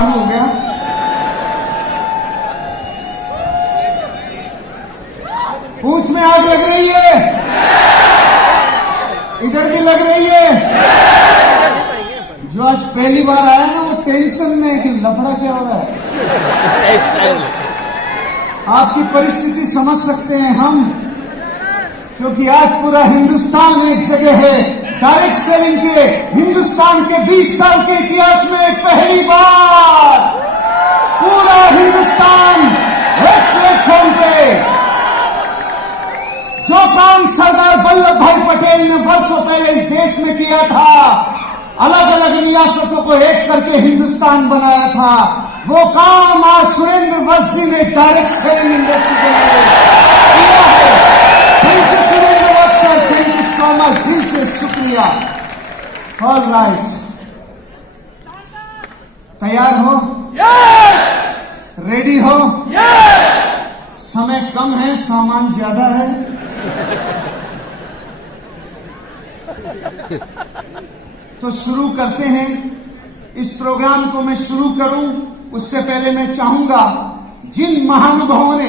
हो गया। पूंछ में आग लग रही है, इधर भी लग रही है। जो आज पहली बार आया ना वो टेंशन में कि लफड़ा क्या हो रहा है। आपकी परिस्थिति समझ सकते हैं हम, क्योंकि आज पूरा हिंदुस्तान एक जगह है। डायरेक्ट सेलिंग के हिंदुस्तान के 20 साल के इतिहास में पहली बार पूरा हिंदुस्तान एक प्लेटफॉर्म पे। जो काम सरदार वल्लभ भाई पटेल ने वर्षों पहले इस देश में किया था, अलग अलग रियासतों को एक करके हिंदुस्तान बनाया था, वो काम आज सुरेंद्र वत्स जी ने डायरेक्ट सेलिंग इंडस्ट्री के लिए किया है। Thank you Surendra Vats sir, thank you so much, दिल से शुक्रिया। ऑल राइट, तैयार हो? रेडी हो? समय कम है, सामान ज्यादा है। तो शुरू करते हैं। इस प्रोग्राम को मैं शुरू करूं उससे पहले मैं चाहूंगा जिन महानुभावों ने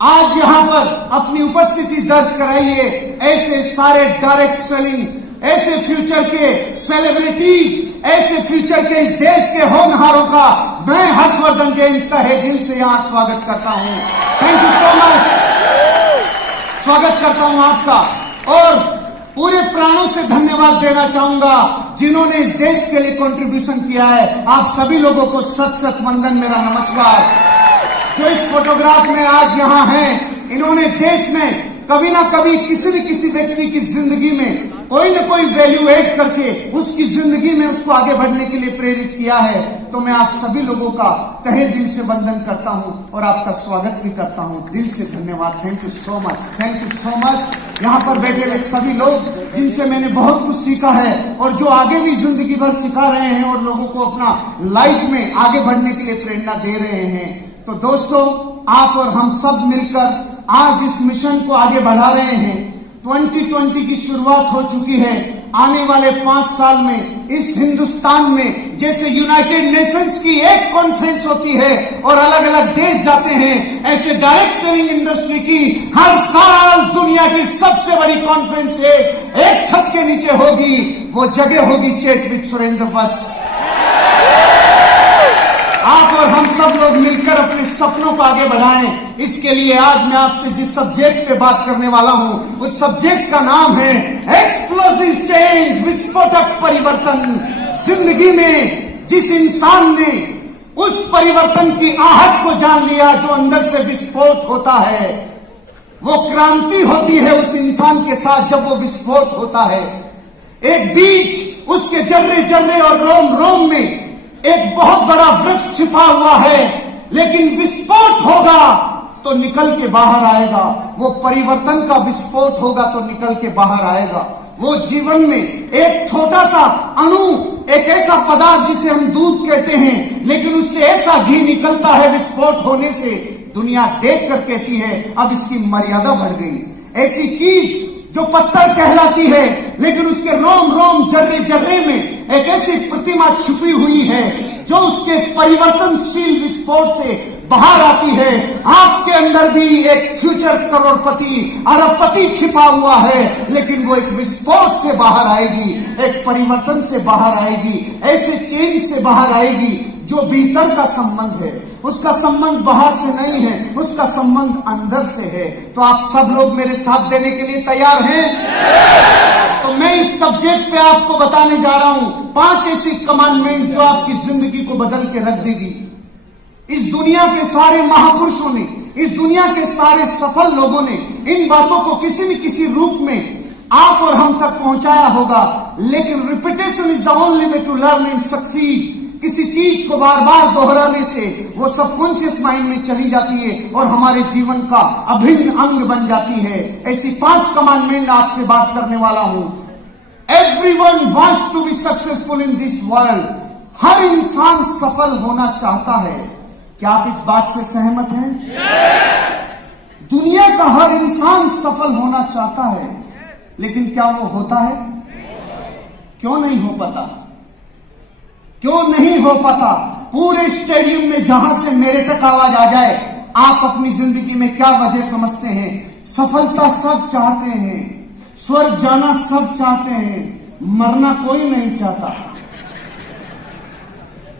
आज यहां पर अपनी उपस्थिति दर्ज कराई है, ऐसे सारे डायरेक्ट सेलिंग, ऐसे फ्यूचर के सेलिब्रिटीज, ऐसे फ्यूचर के इस देश के होनहारों का मैं हर्षवर्धन जैन तहे दिल से यहां स्वागत करता हूं। थैंक यू सो मच, स्वागत करता हूं आपका। और पूरे प्राणों से धन्यवाद देना चाहूंगा जिन्होंने इस देश के लिए कंट्रीब्यूशन किया है। आप सभी लोगों को सत सत वंदन, मेरा नमस्कार। जो इस फोटोग्राफ में आज यहाँ हैं, इन्होंने देश में कभी ना कभी किसी न किसी व्यक्ति की जिंदगी में कोई न कोई वैल्यू ऐड करके उसकी जिंदगी में उसको आगे बढ़ने के लिए प्रेरित किया है। तो मैं आप सभी लोगों का तहे दिल से वंदन करता हूं और आपका स्वागत भी करता हूं। दिल से धन्यवाद, thank you so much, thank you so much. यहाँ पर बैठे हुए सभी लोग जिनसे मैंने बहुत कुछ सीखा है और जो आगे भी जिंदगी भर सिखा रहे हैं और लोगों को अपना लाइफ में आगे बढ़ने के लिए प्रेरणा दे रहे हैं। तो दोस्तों, आप और हम सब मिलकर आज इस मिशन को आगे बढ़ा रहे हैं। 2020 की शुरुआत हो चुकी है। आने वाले 5 साल में इस हिंदुस्तान में जैसे यूनाइटेड नेशंस की एक कॉन्फ्रेंस होती है और अलग अलग देश जाते हैं, ऐसे डायरेक्ट सेलिंग इंडस्ट्री की हर साल दुनिया की सबसे बड़ी कॉन्फ्रेंस एक छत के नीचे होगी। वो जगह होगी चेत विद सुरेंद्र वत्स। आप और हम सब लोग मिलकर अपने सपनों को आगे बढ़ाएं। इसके लिए आज मैं आपसे जिस सब्जेक्ट पे बात करने वाला हूं, उस सब्जेक्ट का नाम है एक्सप्लोसिव चेंज, विस्फोटक परिवर्तन। जिंदगी में जिस इंसान ने उस परिवर्तन की आहट को जान लिया जो अंदर से विस्फोट होता है, वो क्रांति होती है उस इंसान के साथ जब वो विस्फोट होता है। एक बीज, उसके जर्रे जर्रे और रोम रोम में एक बहुत बड़ा वृक्ष छिपा हुआ है, लेकिन विस्फोट होगा तो निकल के बाहर आएगा। वो परिवर्तन का विस्फोट होगा तो निकल के बाहर आएगा। वो जीवन में एक छोटा सा अणु, एक ऐसा पदार्थ जिसे हम दूध कहते हैं, लेकिन उससे ऐसा घी निकलता है विस्फोट होने से, दुनिया देख कर कहती है अब इसकी मर्यादा बढ़ गई। ऐसी चीज जो पत्थर कहलाती है, लेकिन उसके रोम रोम जर्रे जर्रे में एक ऐसी प्रतिमा छुपी हुई है जो उसके परिवर्तनशील विस्फोट से बाहर आती है। आपके अंदर भी एक फ्यूचर करोड़पति, अरबपति छिपा हुआ है, लेकिन वो एक विस्फोट से बाहर आएगी, एक परिवर्तन से बाहर आएगी, ऐसे चेंज से बाहर आएगी जो भीतर का संबंध है। उसका संबंध बाहर से नहीं है, उसका संबंध अंदर से है। तो आप सब लोग मेरे साथ देने के लिए तैयार हैं? तो मैं इस सब्जेक्ट पे आपको बताने जा रहा हूं 5 ऐसी कमांडमेंट जो आपकी जिंदगी को बदल के रख देगी। इस दुनिया के सारे महापुरुषों ने, इस दुनिया के सारे सफल लोगों ने इन बातों को किसी न किसी रूप में आप और हम तक पहुंचाया होगा, लेकिन repetition is the only way to learn and succeed. किसी चीज को बार बार दोहराने से वो सबकॉन्शियस माइंड में चली जाती है और हमारे जीवन का अभिन्न अंग बन जाती है। ऐसी 5 कमांडमेंट आपसे बात करने वाला हूं। Everyone wants to be successful in this world. हर इंसान सफल होना चाहता है। क्या आप इस बात से सहमत हैं? दुनिया का हर इंसान सफल होना चाहता है, लेकिन क्या वो होता है? क्यों नहीं हो पाता? क्यों नहीं हो पाता? पूरे स्टेडियम में जहां से मेरे तक आवाज आ जाए, आप अपनी जिंदगी में क्या वजह समझते हैं? सफलता सब चाहते हैं, स्वर्ग जाना सब चाहते हैं, मरना कोई नहीं चाहता।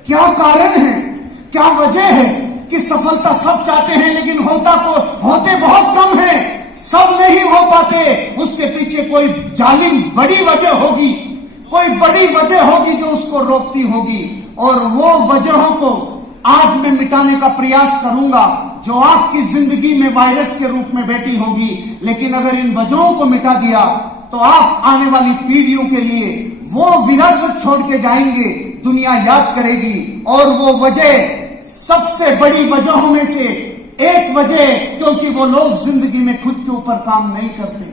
क्या कारण है, क्या वजह है कि सफलता सब चाहते हैं लेकिन होते बहुत कम हैं? सब नहीं हो पाते। उसके पीछे कोई जालिम बड़ी वजह होगी, कोई बड़ी वजह होगी जो उसको रोकती होगी, और वो वजहों को आज मैं मिटाने का प्रयास करूंगा जो आपकी जिंदगी में वायरस के रूप में बैठी होगी। लेकिन अगर इन वजहों को मिटा दिया तो आप आने वाली पीढ़ियों के लिए वो विरासत छोड़ के जाएंगे, दुनिया याद करेगी। और वो वजह सबसे बड़ी वजहों में से एक वजह, क्योंकि वो लोग जिंदगी में खुद के ऊपर काम नहीं करते।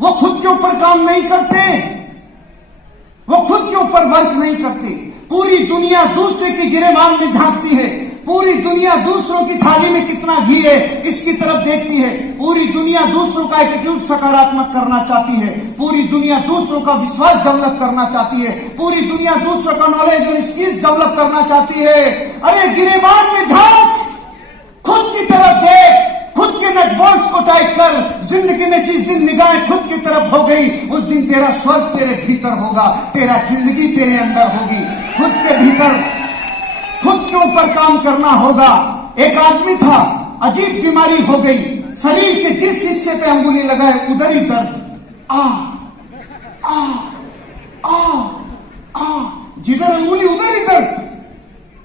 वो खुद के ऊपर काम नहीं करते, वो खुद के ऊपर वर्क नहीं करते। पूरी दुनिया दूसरे की गिरेबान में झांकती है, पूरी दुनिया दूसरों की थाली में कितना घी है इसकी तरफ देखती है, पूरी दुनिया दूसरों का एटीट्यूड सकारात्मक करना चाहती है, पूरी दुनिया दूसरों का विश्वास डेवलप करना चाहती है, पूरी दुनिया दूसरों का नॉलेज और स्किल्स डेवलप करना चाहती है। अरे गिरेबान में झांक, खुद की तरफ देख, खुद के नट बोल्ट्स को टाइट कर। जिंदगी में जिस दिन निगाहें खुद की तरफ हो गई, उस दिन तेरा स्वर्ग तेरे भीतर होगा, तेरा जिंदगी तेरे अंदर होगी। खुद के भीतर, खुद के ऊपर काम करना होगा। एक आदमी था, अजीब बीमारी हो गई, शरीर के जिस हिस्से पे अंगुली लगाए उधर ही दर्द, आ आ आ आ, जिधर अंगुली उधर ही दर्द।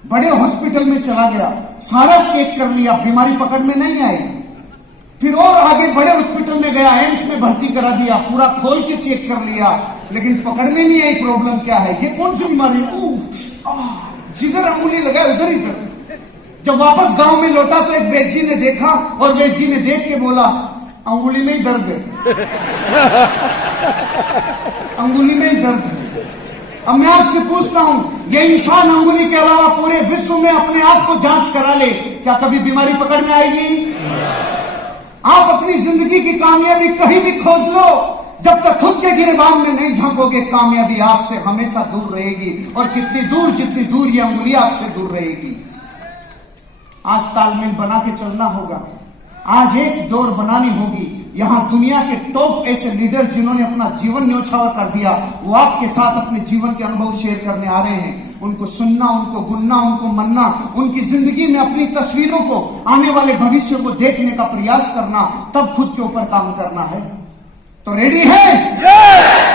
बड़े हॉस्पिटल में चला गया, सारा चेक कर लिया, बीमारी पकड़ में नहीं आई। फिर और आगे बड़े हॉस्पिटल में गया, एम्स में भर्ती करा दिया, पूरा खोल के चेक कर लिया, लेकिन पकड़ में नहीं आई प्रॉब्लम क्या है, ये कौन सी बीमारी है। जिधर अंगुली लगाए उधर ही दर्द। जब वापस गांव में लौटा तो एक वैद्य जी ने देखा, और वैद्य जी ने देख के बोला, अंगुली में ही दर्द है, अंगुली में ही दर्द है। अब मैं आपसे पूछता हूं, ये इंसान अंगुली के अलावा पूरे विश्व में अपने आप को जांच करा ले, क्या कभी बीमारी पकड़ में आएगी? आप अपनी जिंदगी की कामयाबी कहीं भी खोज लो, जब तक खुद के गिरेबान में नहीं झांकोगे, कामयाबी आपसे हमेशा दूर रहेगी। और कितनी दूर, जितनी दूर ये अंगुली आपसे दूर रहेगी। आज तालमेल बना के चलना होगा, आज एक दौर बनानी होगी। यहां दुनिया के टॉप ऐसे लीडर जिन्होंने अपना जीवन न्योछावर कर दिया, वो आपके साथ अपने जीवन के अनुभव शेयर करने आ रहे हैं। उनको सुनना, उनको गुनना, उनको मनना, उनकी जिंदगी में अपनी तस्वीरों को, आने वाले भविष्य को देखने का प्रयास करना, तब खुद के ऊपर काम करना है। तो रेडी है?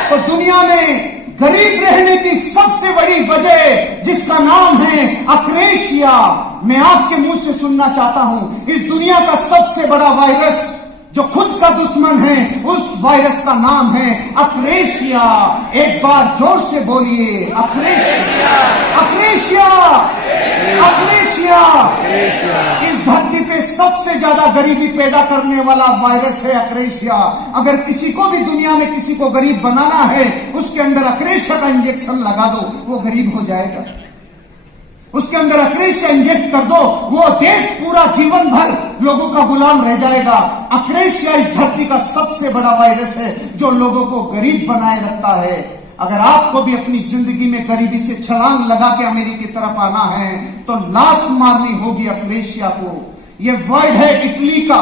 तो दुनिया में गरीब रहने की सबसे बड़ी वजह, जिसका नाम है अक्रेशिया, मैं आपके मुंह से सुनना चाहता हूं। इस दुनिया का सबसे बड़ा वायरस जो खुद का दुश्मन है, उस वायरस का नाम है अक्रेशिया। एक बार जोर से बोलिए, अक्रेशिया, अक्रेशिया, अक्रेशिया। इस धरती पे सबसे ज्यादा गरीबी पैदा करने वाला वायरस है अक्रेशिया। अगर किसी को भी दुनिया में किसी को गरीब बनाना है, उसके अंदर अक्रेशिया का इंजेक्शन लगा दो, वो गरीब हो जाएगा। उसके अंदर अक्रेशिया इंजेक्ट कर दो, वो देश पूरा जीवन भर लोगों का गुलाम रह जाएगा। अक्रेशिया इस धरती का सबसे बड़ा वायरस है जो लोगों को गरीब बनाए रखता है। अगर आपको भी अपनी जिंदगी में गरीबी से छलांग लगा के अमेरिका की तरफ आना है, तो लात मारनी होगी अक्रेशिया को। यह वर्ड है इटली का,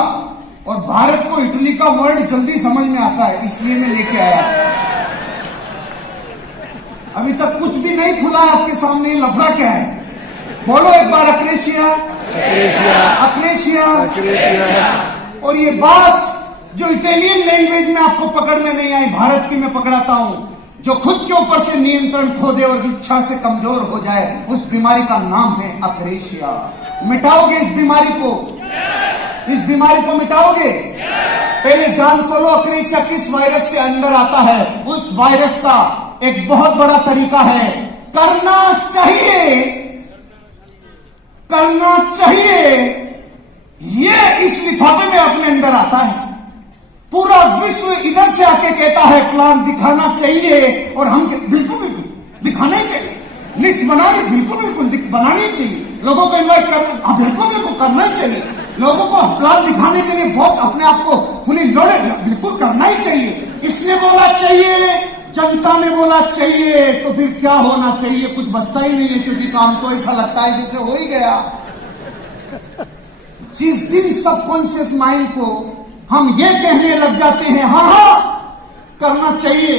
और भारत को इटली का वर्ड जल्दी समझ में आता है, इसलिए मैं लेके आया। अभी तक कुछ भी नहीं खुला आपके सामने, लफड़ा क्या है? बोलो एक बार, अक्रेशिया, अक्रेशिया, अक्रेशिया, अक्रेशिया। और ये बात जो इटालियन लैंग्वेज में आपको पकड़ में नहीं आई, भारत की मैं पकड़ाता हूं। जो खुद के ऊपर से नियंत्रण खो दे और इच्छा से कमजोर हो जाए, उस बीमारी का नाम है अक्रेशिया। मिटाओगे इस बीमारी को? इस बीमारी को मिटाओगे? पहले जान तो लो अक्रेशिया किस वायरस से अंदर आता है। उस वायरस का एक बहुत बड़ा तरीका है, करना चाहिए, करना चाहिए। ये इस लिफाफे में अपने अंदर आता है। पूरा विश्व इधर से आके कहता है प्लान दिखाना चाहिए, और हम बिल्कुल बिल्कुल दिखाना ही चाहिए। लिस्ट बनानी, बिल्कुल बिल्कुल बनानी चाहिए। लोगों को इन्वाइट करना, बिल्कुल बिल्कुल करना ही चाहिए। लोगों को प्लान दिखाने के लिए बहुत अपने आप को फुली लोडेड, बिल्कुल करना ही चाहिए। इसने बोला चाहिए, जनता ने बोला चाहिए, तो फिर क्या होना चाहिए? कुछ बचता ही नहीं है, क्योंकि काम तो ऐसा लगता है जैसे हो ही गया। जिस दिन सबकॉन्शियस माइंड को हम ये कहने लग जाते हैं हाँ हाँ करना चाहिए,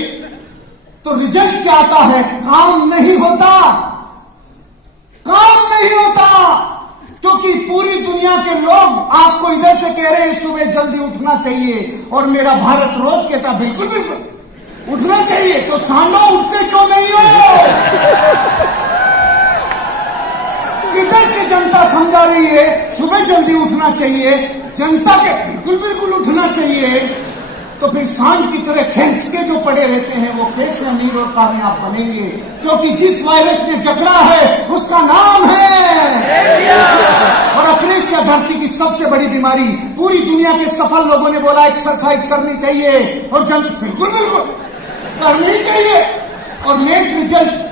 तो रिजल्ट क्या आता है? काम नहीं होता, काम नहीं होता। क्योंकि पूरी दुनिया के लोग आपको इधर से कह रहे हैं सुबह जल्दी उठना चाहिए, और मेरा भारत रोज कहता बिल्कुल बिल्कुल उठना चाहिए, तो सांडो उठते क्यों नहीं हो? इधर से जनता समझा रही है सुबह जल्दी उठना चाहिए, जनता के बिल्कुल बिल्कुल उठना चाहिए, तो फिर सांड की तरह खींच के जो पड़े रहते हैं वो कैसे अमीर और कामयाब बनेंगे? क्योंकि जिस वायरस ने जकड़ा है उसका नाम है, और अक्रेशिया धरती की सबसे बड़ी बीमारी। पूरी दुनिया के सफल लोगों ने बोला एक्सरसाइज करनी चाहिए, और जनता बिल्कुल बिल्कुल करनी चाहिए, और नेट रिजल्ट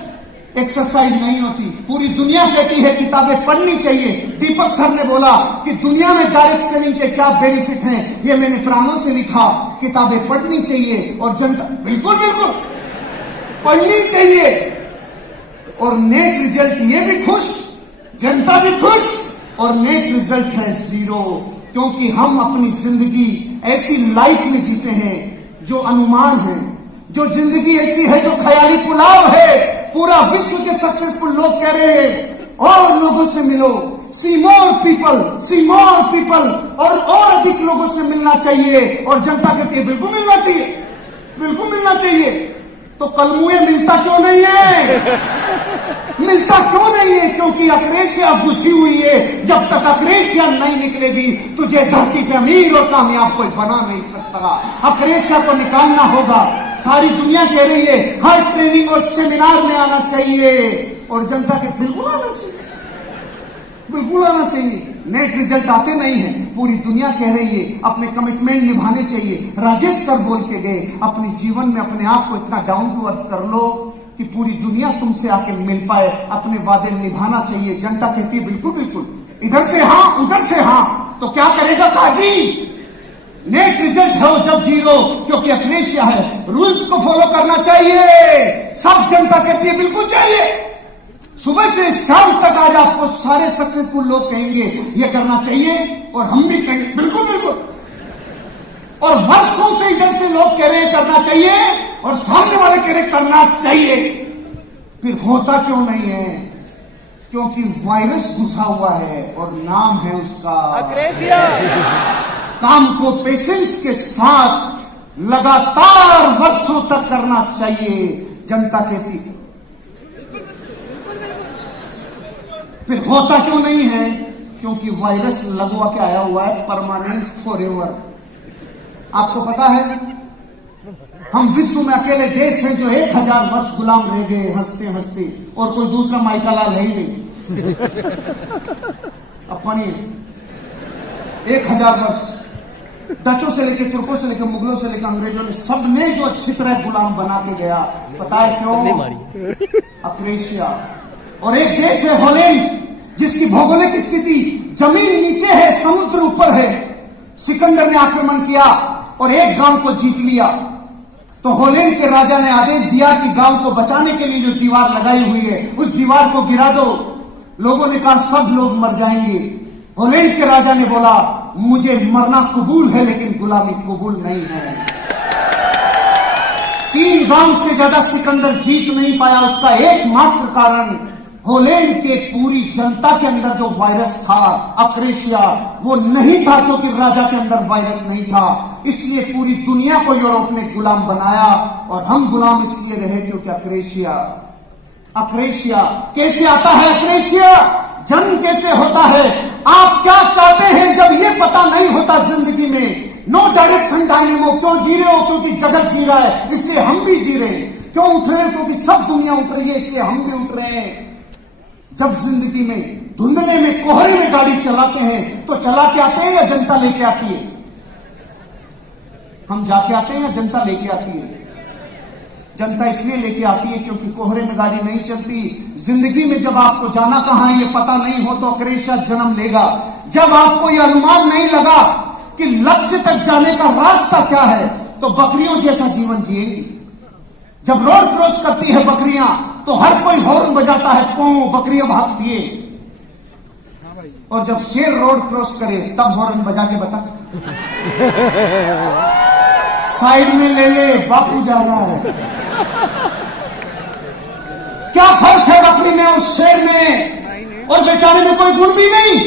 एक्सरसाइज नहीं होती। पूरी दुनिया कहती है किताबें पढ़नी चाहिए। दीपक सर ने बोला कि दुनिया में डायरेक्ट सेलिंग के क्या बेनिफिट हैं, ये मैंने प्राणों से लिखा। किताबें पढ़नी चाहिए, और जनता बिल्कुल बिल्कुल पढ़नी चाहिए, और नेट रिजल्ट ये भी खुश, जनता भी खुश, और नेट रिजल्ट है 0। क्योंकि हम अपनी जिंदगी ऐसी लाइफ में जीते हैं जो अनुमान है, जो जिंदगी ऐसी है जो ख्याली पुलाव है। पूरा विश्व के सक्सेसफुल लोग कह रहे हैं और लोगों से मिलो, सी मोर पीपल, और अधिक लोगों से मिलना चाहिए, और जनता कहती है बिल्कुल मिलना चाहिए, बिल्कुल मिलना चाहिए। तो कलमुए मिलता क्यों नहीं है? मिलता क्यों नहीं है? क्योंकि अक्रेशिया घुसी हुई है। जब तक अक्रेशिया नहीं निकलेगी तुझे धरती पे अमीर और कामयाब कोई बना नहीं सकता। अक्रेशिया को निकालना होगा। सारी दुनिया कह रही है हर ट्रेनिंग और सेमिनार में आना चाहिए, और जनता के बिल्कुल आना चाहिए, बिल्कुल आना चाहिए। नेट रिजल्ट आते नहीं है, पूरी दुनिया कह रही है अपने कमिटमेंट निभाने चाहिए। राजेश सर बोल के गए अपने जीवन में अपने आप को इतना डाउन टू अर्थ कर लो कि पूरी दुनिया तुमसे आके मिल पाए, अपने वादे निभाना चाहिए। जनता कहती है बिल्कुल बिल्कुल, इधर से हाँ उधर से हाँ, तो क्या करेगा काजी? नेट रिजल्ट हो जब 0, क्योंकि अक्रेशिया है। रूल्स को फॉलो करना चाहिए, सब जनता कहती है बिल्कुल चाहिए। सुबह से शाम तक आज आपको सारे सक्सेसफुल लोग कहेंगे ये करना चाहिए, और हम भी कहेंगे बिल्कुल बिल्कुल, और वर्षों से इधर से लोग कह रहे हैं करना चाहिए, और सामने वाले कह रहे करना चाहिए। फिर होता क्यों नहीं है? क्योंकि वायरस घुसा हुआ है, और नाम है उसका अक्रेशिया। काम को पेशेंस के साथ लगातार वर्षों तक करना चाहिए, जनता कहती। फिर होता क्यों नहीं है? क्योंकि वायरस लगवा के आया हुआ है, परमानेंट फॉरएवर। आपको पता है हम विश्व में अकेले देश हैं जो 1000 वर्ष गुलाम रह गए हंसते हंसते, और कोई दूसरा माइकालाल है ही नहीं। अपनी 1000 वर्ष डचों से लेकर तुर्कों से लेकर मुगलों से लेकर अंग्रेजों ने सबने जो अच्छी तरह गुलाम बना के गया। पता है क्यों? अक्रेशिया। और एक देश है हॉलैंड, जिसकी भौगोलिक स्थिति जमीन नीचे है समुद्र ऊपर है। सिकंदर ने आक्रमण किया और एक गांव को जीत लिया, तो हॉलैंड के राजा ने आदेश दिया कि गांव को बचाने के लिए जो दीवार लगाई हुई है उस दीवार को गिरा दो। लोगों ने कहा सब लोग मर जाएंगे। हॉलैंड के राजा ने बोला मुझे मरना कबूल है लेकिन गुलामी कबूल नहीं है। 3 गांव से ज्यादा सिकंदर जीत नहीं पाया। उसका एकमात्र कारण हॉलैंड के पूरी जनता के अंदर जो वायरस था अक्रेशिया, वो नहीं था क्योंकि राजा के अंदर वायरस नहीं था। इसलिए पूरी दुनिया को यूरोप ने गुलाम बनाया, और हम गुलाम इसलिए रहे क्योंकि अक्रेशिया कैसे आता है? अक्रेशिया जन्म कैसे होता है? आप क्या चाहते हैं जब ये पता नहीं होता जिंदगी में? No direction dynamo. क्यों जी रहे हो? क्योंकि जगत जी रहा है इसलिए हम भी जी रहे हैं। क्यों उठ रहे हैं? क्योंकि सब दुनिया उठ रही है इसलिए हम भी उठ रहे हैं। जब जिंदगी में धुंधले में कोहरे में गाड़ी चलाते हैं तो चला के आते हैं या जनता लेके आती है? हम जाके आते हैं या जनता लेके आती है? जनता इसलिए लेके आती है क्योंकि कोहरे में गाड़ी नहीं चलती। जिंदगी में जब आपको जाना कहां है ये पता नहीं हो तो अक्रेशिया जन्म लेगा। जब आपको ये अनुमान नहीं लगा कि लक्ष्य तक जाने का रास्ता क्या है तो बकरियों जैसा जीवन जिएगी। जब रोड क्रॉस करती है बकरियां तो हर कोई हॉर्न बजाता है, पों, बकरियां भागती है। और जब शेर रोड क्रॉस करे तब हॉर्न बजा के बता। साइड में ले ले, बापू जा रहा है। क्या फर्क है बकरी में और शेर में? और बेचारे में कोई गुण भी नहीं।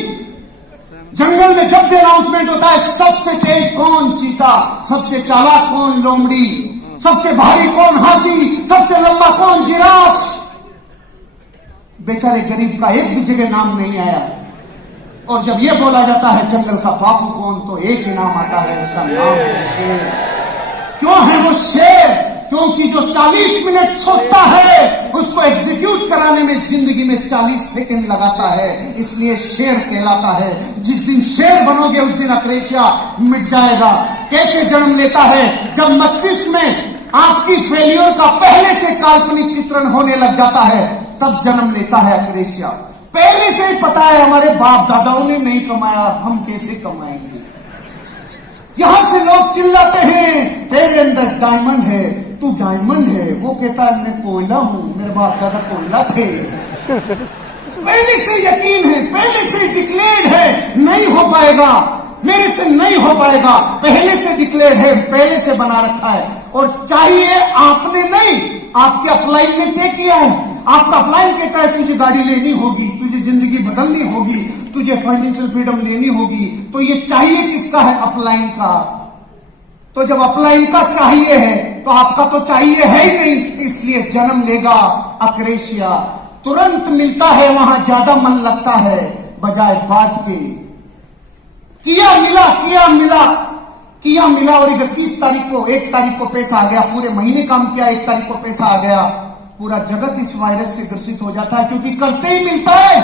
जंगल में जब भी अनाउंसमेंट होता है, सबसे तेज कौन? चीता। सबसे चालाक कौन? लोमड़ी। सबसे भारी कौन? हाथी। सबसे लंबा कौन? जिराफ। बेचारे गरीब का एक भी जगह नाम नहीं आया। और जब यह बोला जाता है जंगल का बापू कौन, तो एक ही नाम आता है, उसका नाम है शेर। क्यों है वो शेर? क्योंकि जो 40 मिनट सोचता है उसको एग्जीक्यूट कराने में जिंदगी में 40 सेकंड लगाता है, इसलिए शेर कहलाता है। जिस दिन शेर बनोगे उस दिन अक्रेशिया मिट जाएगा। कैसे जन्म लेता है? जब मस्तिष्क में आपकी फेल्योर का पहले से काल्पनिक चित्रण होने लग जाता है, तब जन्म लेता है अक्रेशिया। पहले से ही पता है हमारे बाप दादाओं ने नहीं कमाया, हम कैसे कमाएंगे। यहां से लोग चिल्लाते हैं तेरे अंदर डायमंड है, तू डायमंड है। वो कहता है मैं कोयला हूं, मेरे बाप दादा कोयला थे। पहले से यकीन है, पहले से डिक्लेयर्ड है, नहीं हो पाएगा, मेरे से नहीं हो पाएगा। पहले से डिक्लेयर्ड है, पहले से बना रखा है। और चाहिए आपने नहीं, आपके अपलाइन ने तय किया है। आपका अपलाइन कहता है तुझे गाड़ी लेनी होगी, तुझे जिंदगी बदलनी होगी, तुझे फाइनेंशियल फ्रीडम लेनी होगी, तो ये चाहिए किसका है? अपलाइन का। तो जब अपलाइन का चाहिए है तो आपका तो चाहिए है ही नहीं, इसलिए जन्म लेगा अक्रेशिया। तुरंत मिलता है, वहां ज्यादा मन लगता है बजाय बात के। किया मिला, किया मिला, किया मिला। और 31 तारीख को, 1 तारीख को पैसा आ गया। पूरे महीने काम किया, 1 तारीख को पैसा आ गया। पूरा जगत इस वायरस से ग्रसित हो जाता है, क्योंकि करते ही मिलता है,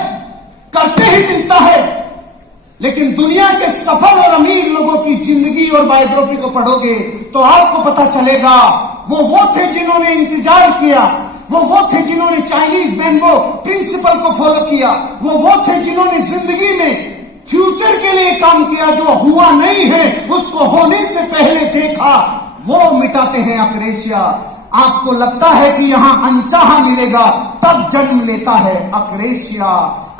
करते ही मिलता है। लेकिन दुनिया के सफल और अमीर लोगों की जिंदगी और बायोग्राफी को पढ़ोगे तो आपको पता चलेगा वो थे जिन्होंने इंतजार किया, वो थे जिन्होंने चाइनीज बेम्बो प्रिंसिपल को फॉलो किया, वो थे जिन्होंने जिंदगी में फ्यूचर के लिए काम किया। जो हुआ नहीं है उसको होने से पहले देखा, वो मिटाते हैं अक्रेशिया। आपको लगता है कि यहां अनचाहा मिलेगा, तब जन्म लेता है अक्रेशिया।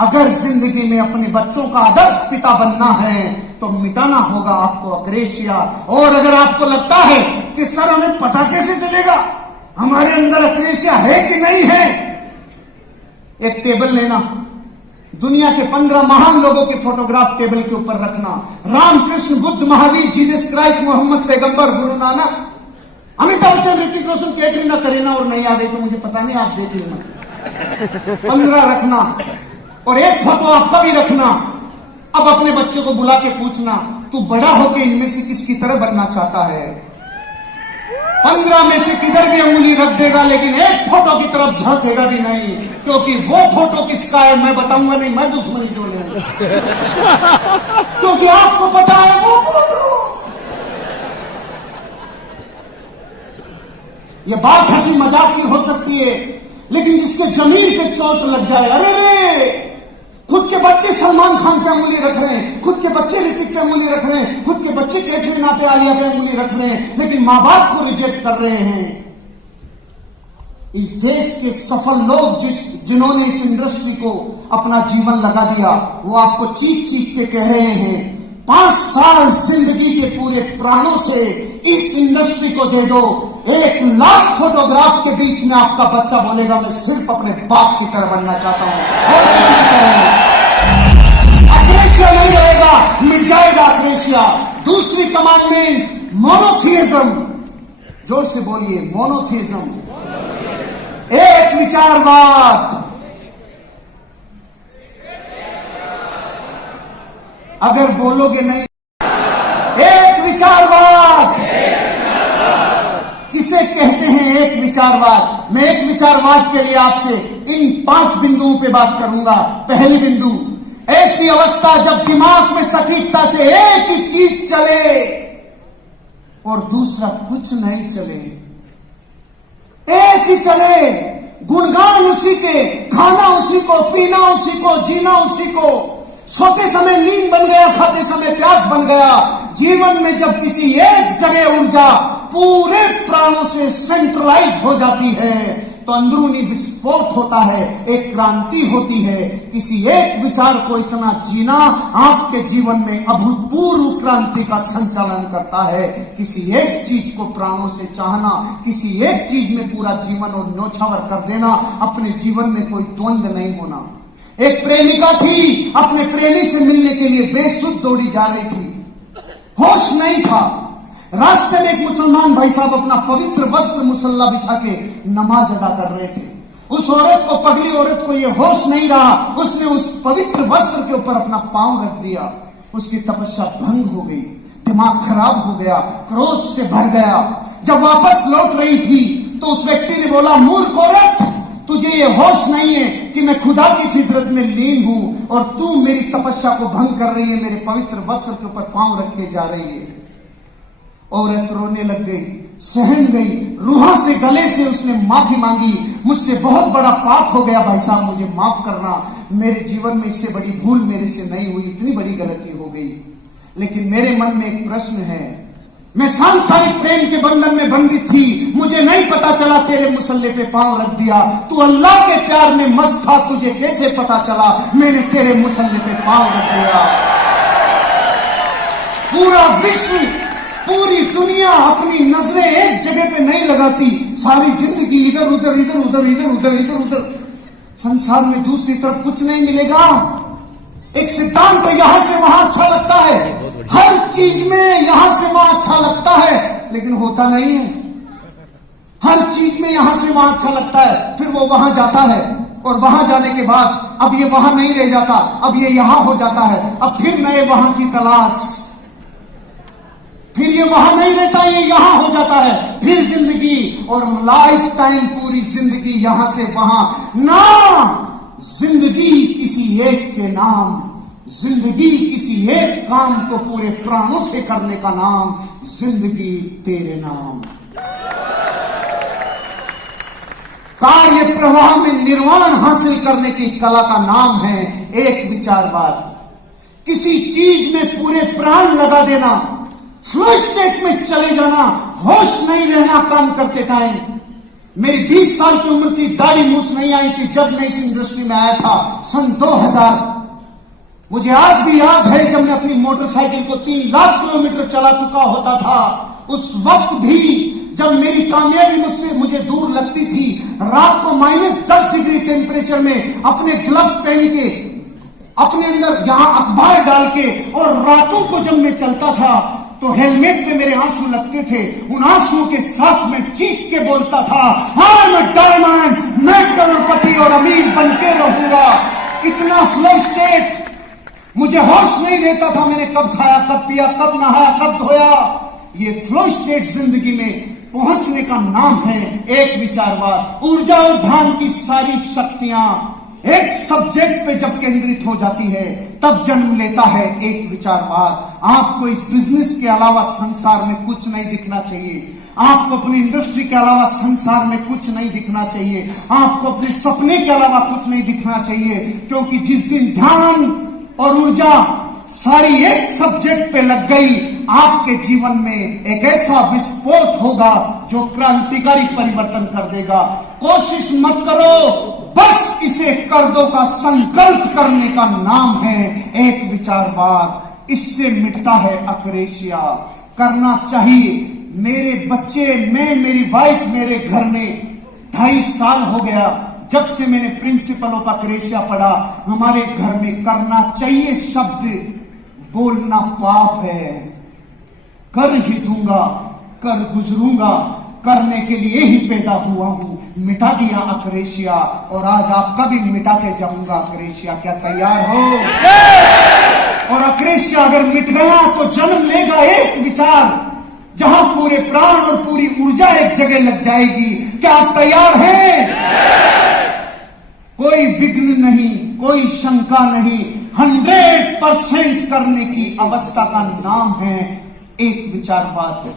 अगर जिंदगी में अपने बच्चों का आदर्श पिता बनना है तो मिटाना होगा आपको अक्रेशिया। और अगर आपको लगता है कि सर हमें पता कैसे चलेगा हमारे अंदर अक्रेशिया है कि नहीं है, एक टेबल लेना, दुनिया के 15 महान लोगों के फोटोग्राफ टेबल के ऊपर रखना। राम, कृष्ण, बुद्ध, महावीर, जीसस क्राइस्ट, मोहम्मद पैगंबर, गुरु नानक, अमिताभ बच्चन, ऋतिक रोशन, कैटरीना, करीना, और नहीं याद है तो मुझे पता नहीं, आप देख लेना। 15 रखना और एक फोटो आपका भी रखना। अब अपने बच्चे को बुला के पूछना तू बड़ा होकर इनमें से किसकी तरह बनना चाहता है। 15 में से किधर भी अंगुली रख देगा, लेकिन एक फोटो की तरफ झांकेगा भी नहीं, क्योंकि वो फोटो किसका है मैं बताऊंगा नहीं, मैं दुश्मनी डोलूंगा। क्योंकि आपको पता है वो फोटो। ये बात हंसी मजाक की हो सकती है, लेकिन जिसके जमीन पे चोट लग जाए, अरे रे, खुद के बच्चे सलमान खान पे अंगुली रख रहे हैं, खुद के बच्चे ऋतिक पे अंगुली रख रहे हैं, खुद के बच्चे कैटरीना पे, आलिया पे अंगुली रख रहे हैं, लेकिन मां बाप को रिजेक्ट कर रहे हैं। इस देश के सफल लोग जिन्होंने इस इंडस्ट्री को अपना जीवन लगा दिया, वो आपको चीख चीख के कह रहे हैं 5 साल जिंदगी के पूरे प्राणों से इस इंडस्ट्री को दे दो, 1 लाख फोटोग्राफ के बीच में आपका बच्चा बोलेगा मैं सिर्फ अपने बाप की तरह बनना चाहता हूं और किसी की तरह नहीं। अक्रेशिया नहीं रहेगा, मिट जाएगा अक्रेशिया। दूसरी कमांडमेंट मोनोथियज्म। जोर से बोलिए, मोनोथियज्म, एक विचारवाद। अगर बोलोगे नहीं, एक विचारवाद किसे कहते हैं? एक विचारवाद। मैं एक विचारवाद के लिए आपसे इन 5 बिंदुओं पे बात करूंगा। पहली बिंदु, ऐसी अवस्था जब दिमाग में सटीकता से एक ही चीज चले और दूसरा कुछ नहीं चले, एक ही चले, गुणगान उसी के, खाना उसी को, पीना उसी को, जीना उसी को, सोते समय नींद बन गया, खाते समय प्यास बन गया। जीवन में जब किसी एक जगह ऊर्जा पूरे प्राणों से सेंट्रलाइज हो जाती है तो अंदरूनी विस्फोट होता है, एक क्रांति होती है। किसी एक विचार को इतना जीना आपके जीवन में अभूतपूर्व क्रांति का संचालन करता है। किसी एक चीज को प्राणों से चाहना, किसी एक चीज में पूरा जीवन और न्योछावर कर देना, अपने जीवन में कोई द्वंद्व नहीं होना। एक प्रेमिका थी, अपने प्रेमी से मिलने के लिए बेसुध दौड़ी जा रही थी, होश नहीं था। रास्ते में एक मुसलमान भाई साहब अपना पवित्र वस्त्र मुसल्ला बिछा के नमाज अदा कर रहे थे। उस औरत को, पगली औरत को ये होश नहीं रहा, उसने उस पवित्र वस्त्र के ऊपर अपना पांव रख दिया। उसकी तपस्या भंग हो गई, दिमाग खराब हो गया, क्रोध से भर गया। जब वापस लौट रही थी तो उस व्यक्ति ने बोला, मूर्ख औरत, तुझे ये होश नहीं है कि मैं खुदा की फितरत में लीन हूं और तू मेरी तपस्या को भंग कर रही है, मेरे पवित्र वस्त्र के ऊपर पांव रख के जा रही है। औरत रोने लग गई, सहम गई, रूहा से, गले से उसने माफी मांगी। मुझसे बहुत बड़ा पाप हो गया भाई साहब, मुझे माफ करना, मेरे जीवन में इससे बड़ी भूल मेरे से नहीं हुई, इतनी बड़ी गलती हो गई। लेकिन मेरे मन में एक प्रश्न है, मैं सांसारिक प्रेम के बंधन में बंधित थी, मुझे नहीं पता चला तेरे मुसल्ले पे पांव रख दिया। तू अल्लाह के प्यार में मस्त था, तुझे कैसे पता चला मैंने तेरे मुसल्ले पे पांव रख दिया। पूरा विश्व, पूरी दुनिया अपनी नजरें एक जगह पे नहीं लगाती, सारी जिंदगी इधर उधर इधर उधर इधर उधर इधर उधर। संसार में दूसरी तरफ कुछ नहीं मिलेगा। एक सिद्धांत तो यहां से वहां अच्छा लगता है, हर चीज में यहां से वहां अच्छा लगता है, लेकिन होता नहीं है। हर चीज में यहां से वहां अच्छा लगता है, फिर वो वहां जाता है और वहां जाने के बाद अब ये वहां नहीं रह जाता, अब ये यहां हो जाता है, अब फिर नए वहां की तलाश, फिर ये वहां नहीं रहता, ये यहां हो जाता है, फिर जिंदगी और लाइफ टाइम, पूरी जिंदगी यहां से वहां ना। जिंदगी किसी एक के नाम, जिंदगी किसी एक काम को पूरे प्राणों से करने का नाम, जिंदगी तेरे नाम। कार्य प्रवाह में निर्वाण हासिल करने की कला का नाम है एक विचारवाद। किसी चीज में पूरे प्राण लगा देना, फ्लो स्टेट में चले जाना, होश नहीं रहना काम करते टाइम। मेरी 20 साल की उम्र थी, दाढ़ी मूछ नहीं आई थी जब मैं इस इंडस्ट्री में आया था, सन 2000। मुझे आज भी याद है जब मैं अपनी मोटरसाइकिल को 3 लाख किलोमीटर चला चुका होता था। उस वक्त भी जब मेरी कामयाबी मुझे दूर लगती थी, रात को -10 डिग्री टेम्परेचर में अपने ग्लव्स पहन के, अपने अंदर यहां अखबार डाल के, और रातों को जब मैं चलता था तो हेलमेट पे मेरे आंसू लगते थे। उन आंसुओं के साथ मैं चीख के बोलता था, हाँ मैं डायमंड, मैं करोड़पति और अमीर बन के रहूंगा। इतना फ्लो स्टेट, मुझे होश नहीं रहता था मैंने कब खाया, कब पिया, कब नहाया, कब धोया। ये फ्लो स्टेट जिंदगी में पहुंचने का नाम है एक विचारवाद। ऊर्जा और ध्यान की सारी शक्तियां एक सब्जेक्ट पे जब केंद्रित हो जाती है तब जन्म लेता है एक विचारवाद। आपको इस बिजनेस के अलावा संसार में कुछ नहीं दिखना चाहिए, आपको अपनी इंडस्ट्री के अलावा संसार में कुछ नहीं दिखना चाहिए, आपको अपने सपने के अलावा कुछ नहीं दिखना चाहिए, क्योंकि जिस दिन ध्यान और ऊर्जा सारी एक सब्जेक्ट पे लग गई, आपके जीवन में एक ऐसा विस्फोट होगा जो क्रांतिकारी परिवर्तन कर देगा। कोशिश मत करो, बस इसे कर दो का संकल्प करने का नाम है एक विचारवाद। इससे मिटता है अक्रेशिया। करना चाहिए। मेरे बच्चे, मैं, मेरी वाइफ, मेरे घर में 2.5 साल हो गया जब से मैंने प्रिंसिपल ऑफ अक्रेशिया पढ़ा। हमारे घर में करना चाहिए शब्द बोलना पाप है। कर ही दूंगा, कर गुजरूंगा, करने के लिए ही पैदा हुआ हूं। मिटा दिया अक्रेशिया और आज आपका भी मिटा के जाऊंगा अक्रेशिया। क्या तैयार हो? और अक्रेशिया अगर मिट गया तो जन्म लेगा एक विचार जहां पूरे प्राण और पूरी ऊर्जा एक जगह लग जाएगी। क्या आप तैयार हैं? कोई विघ्न नहीं, कोई शंका नहीं, 100% करने की अवस्था का नाम है एक विचारवाद।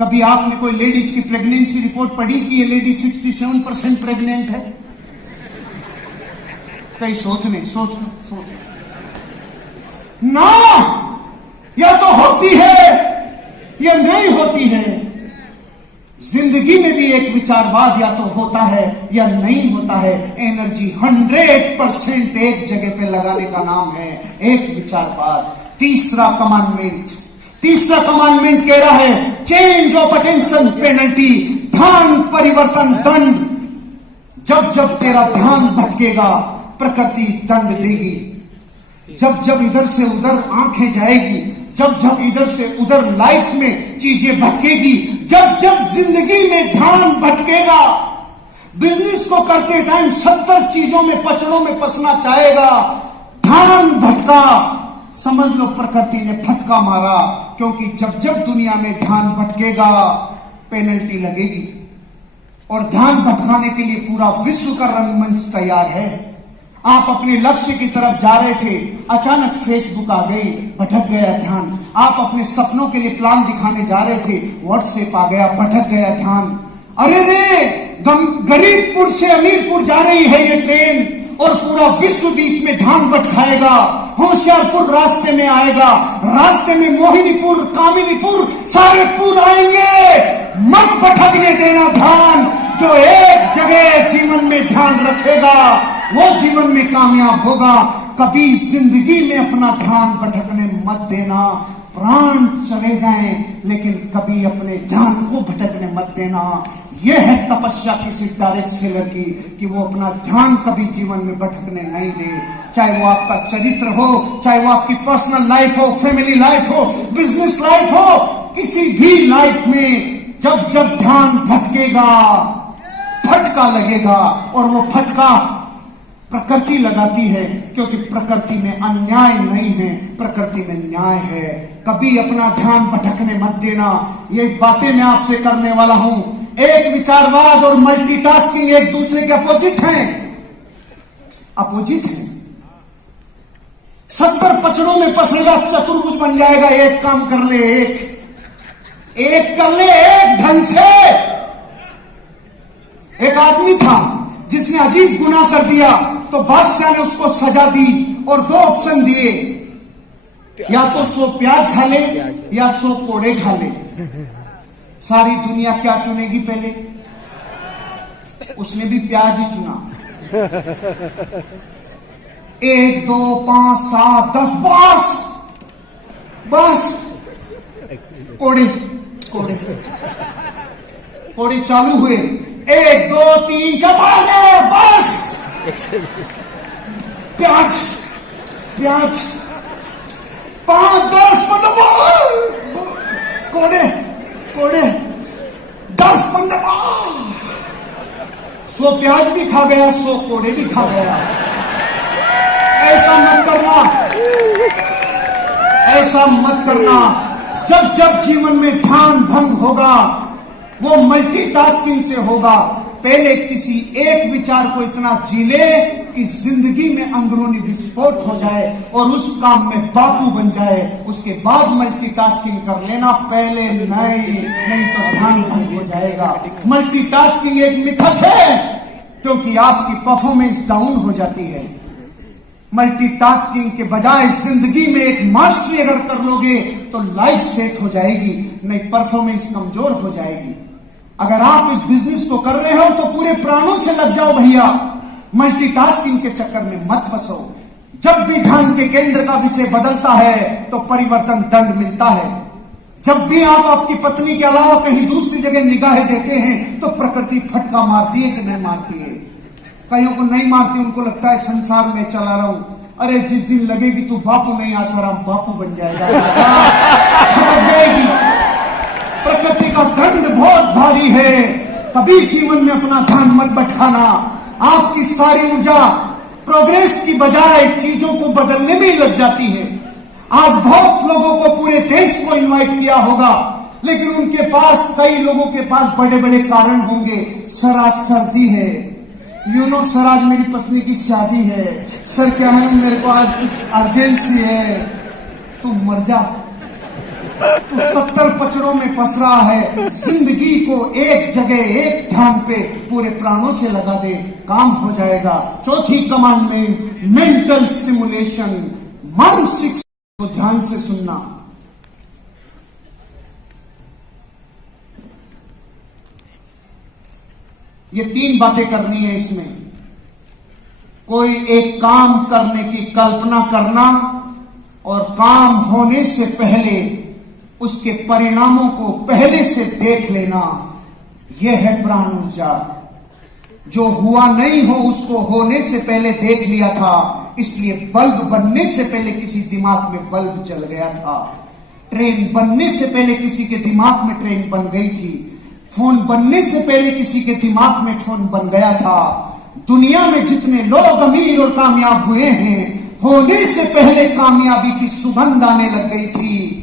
कभी आपने कोई लेडीज की प्रेगनेंसी रिपोर्ट पढ़ी कि ये लेडी 67% प्रेग्नेंट है? कहीं सोच ना, या तो होती है या नहीं होती है। जिंदगी में भी एक विचारवाद या तो होता है या नहीं होता है। एनर्जी 100% एक जगह पे लगाने का नाम है एक विचारवाद। तीसरा कमांडमेंट कह रहा है चेंज ऑफ अटेंशन पेनल्टी, ध्यान परिवर्तन दंड। जब जब तेरा ध्यान भटकेगा प्रकृति दंड देगी। जब जब इधर से उधर आंखें जाएगी, जब जब इधर से उधर लाइफ में चीजें भटकेगी, जब जब जिंदगी में ध्यान भटकेगा, बिजनेस को करते टाइम 70 चीजों में पचड़ों में फंसना चाहेगा, ध्यान भटका, समझ लो प्रकृति ने फटका मारा। क्योंकि जब जब दुनिया में ध्यान भटकेगा पेनल्टी लगेगी। और ध्यान भटकाने के लिए पूरा विश्व का रंगमंच तैयार है। आप अपने लक्ष्य की तरफ जा रहे थे, अचानक फेसबुक आ गई, भटक गया ध्यान। आप अपने सपनों के लिए प्लान दिखाने जा रहे थे, व्हाट्सएप आ गया, भटक गया ध्यान। अरे रे, गरीबपुर से अमीरपुर जा रही है ये ट्रेन और पूरा विश्व बीच में ध्यान भटकाएगा। होशियारपुर रास्ते में आएगा, रास्ते में मोहिनीपुर, कामिनीपुर, सारे पुर आएंगे। मत भटकने देना ध्यान। जो एक जगह जीवन में ध्यान रखेगा वो जीवन में कामयाब होगा। कभी जिंदगी में अपना ध्यान भटकने मत देना। प्राण चले जाएं लेकिन कभी अपने ध्यान को भटकने मत देना। यह है तपस्या किसी डायरेक्ट सेलर की, कि वो अपना ध्यान कभी जीवन में भटकने नहीं दे। चाहे वो आपका चरित्र हो, चाहे वो आपकी पर्सनल लाइफ हो, फैमिली लाइफ हो, बिजनेस लाइफ हो, किसी भी लाइफ में जब जब ध्यान भटकेगा फटका लगेगा। और वो फटका प्रकृति लगाती है, क्योंकि प्रकृति में अन्याय नहीं है, प्रकृति में न्याय है। कभी अपना ध्यान भटकने मत देना। ये बातें मैं आपसे करने वाला हूं। एक विचारवाद और मल्टीटास्किंग एक दूसरे के अपोजिट हैं। 70 पचड़ों में फंसेगा, चतुर्भुज बन जाएगा। एक काम कर ले, एक कर ले, एक ढंग से। एक आदमी था जिसने अजीब गुनाह कर दिया, तो बादशाह ने उसको सजा दी और 2 ऑप्शन दिए, या तो 100 प्याज खा ले या 100 कोड़े खा ले। सारी दुनिया क्या चुनेगी? पहले उसने भी प्याज ही चुना। 1 2 5 7 10 बस कोड़े कोड़े कोड़े चालू हुए। 1 2 3 4 बस प्याज प्याज 5 10 15 कोड़े कोड़े 10 15 100 प्याज भी खा गया, 100 कोड़े भी खा गया। ऐसा मत करना, ऐसा मत करना। जब जब जीवन में ध्यान भंग होगा वो मल्टीटास्किंग से होगा। पहले किसी एक विचार को इतना जी ले कि जिंदगी में अंदरूनी विस्फोट हो जाए और उस काम में बापू बन जाए। उसके बाद मल्टीटास्किंग कर लेना, पहले नहीं तो ध्यान भंग हो जाएगा। मल्टीटास्किंग एक मिथक है, क्योंकि आपकी परफॉर्मेंस डाउन हो जाती है। मल्टीटास्किंग के बजाय जिंदगी में एक मास्टरी अगर कर लोगे तो लाइफ सेट हो जाएगी, नहीं परफॉर्मेंस कमजोर हो जाएगी। अगर आप इस बिजनेस को कर रहे हो तो पूरे प्राणों से लग जाओ भैया। मल्टीटास्किंग के चक्कर में मत फंसो। जब भी ध्यान के केंद्र का विषय बदलता है तो परिवर्तन दंड मिलता है। जब भी आप आपकी पत्नी के अलावा कहीं दूसरी जगह निगाहें देते हैं तो प्रकृति फटका मारती है कि नहीं मारती है? कईयों को नहीं मारती, उनको लगता है संसार में चला रहा हूं। अरे जिस दिन लगेगी तू बापू नहीं आसाराम बापू बन जाएगा, समझ जाएगी। प्रकृति का दंड बहुत भारी है। कभी जीवन में अपना ध्यान मत भटकाना। आपकी सारी ऊर्जा प्रोग्रेस की बजाय चीजों को बदलने में ही लग जाती है। आज बहुत लोगों को पूरे देश को इनवाइट किया होगा, लेकिन उनके पास, कई लोगों के पास बड़े बड़े कारण होंगे। सर आज सर्दी है, सर आज मेरी पत्नी की शादी है, सर क्या है मेरे को आज कुछ अर्जेंसी है। तू मर जा, तू 70 पचड़ों में फंस रहा है। जिंदगी को एक जगह एक ध्यान पे पूरे प्राणों से लगा दे, काम हो जाएगा। चौथी कमांडमेंट, मेंटल सिमुलेशन, मानसिक तो ध्यान से सुनना। ये 3 बातें करनी है इसमें। कोई एक काम करने की कल्पना करना और काम होने से पहले उसके परिणामों को पहले से देख लेना, यह है प्राण ऊर्जा। जो हुआ नहीं हो उसको होने से पहले देख लिया था, इसलिए बल्ब बनने से पहले किसी दिमाग में बल्ब जल गया था। ट्रेन बनने से पहले किसी के दिमाग में ट्रेन बन गई थी। फोन बनने से पहले किसी के दिमाग में फोन बन गया था। दुनिया में जितने लोग अमीर और कामयाब हुए हैं, होने से पहले कामयाबी की सुगंध आने लग गई थी।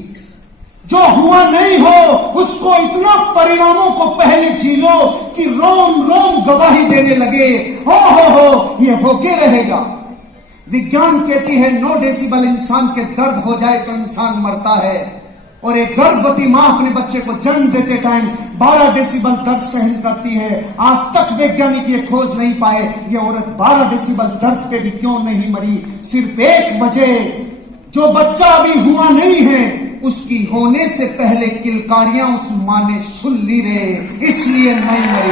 जो हुआ नहीं हो उसको इतना परिणामों को पहले जी लो कि रोम रोम गवाही देने लगे, हो ये होके रहेगा। विज्ञान कहती है 9 डेसिबल इंसान के दर्द हो जाए तो इंसान मरता है, और एक गर्भवती मां अपने बच्चे को जन्म देते टाइम 12 डेसिबल दर्द सहन करती है। आज तक वैज्ञानिक ये खोज नहीं पाए ये औरत 12 डेसिबल दर्द पे भी क्यों नहीं मरी। सिर्फ एक वजह, जो बच्चा अभी हुआ नहीं है उसकी होने से पहले किलकारियां उस मां ने सुन ली रे, इसलिए नहीं मरी।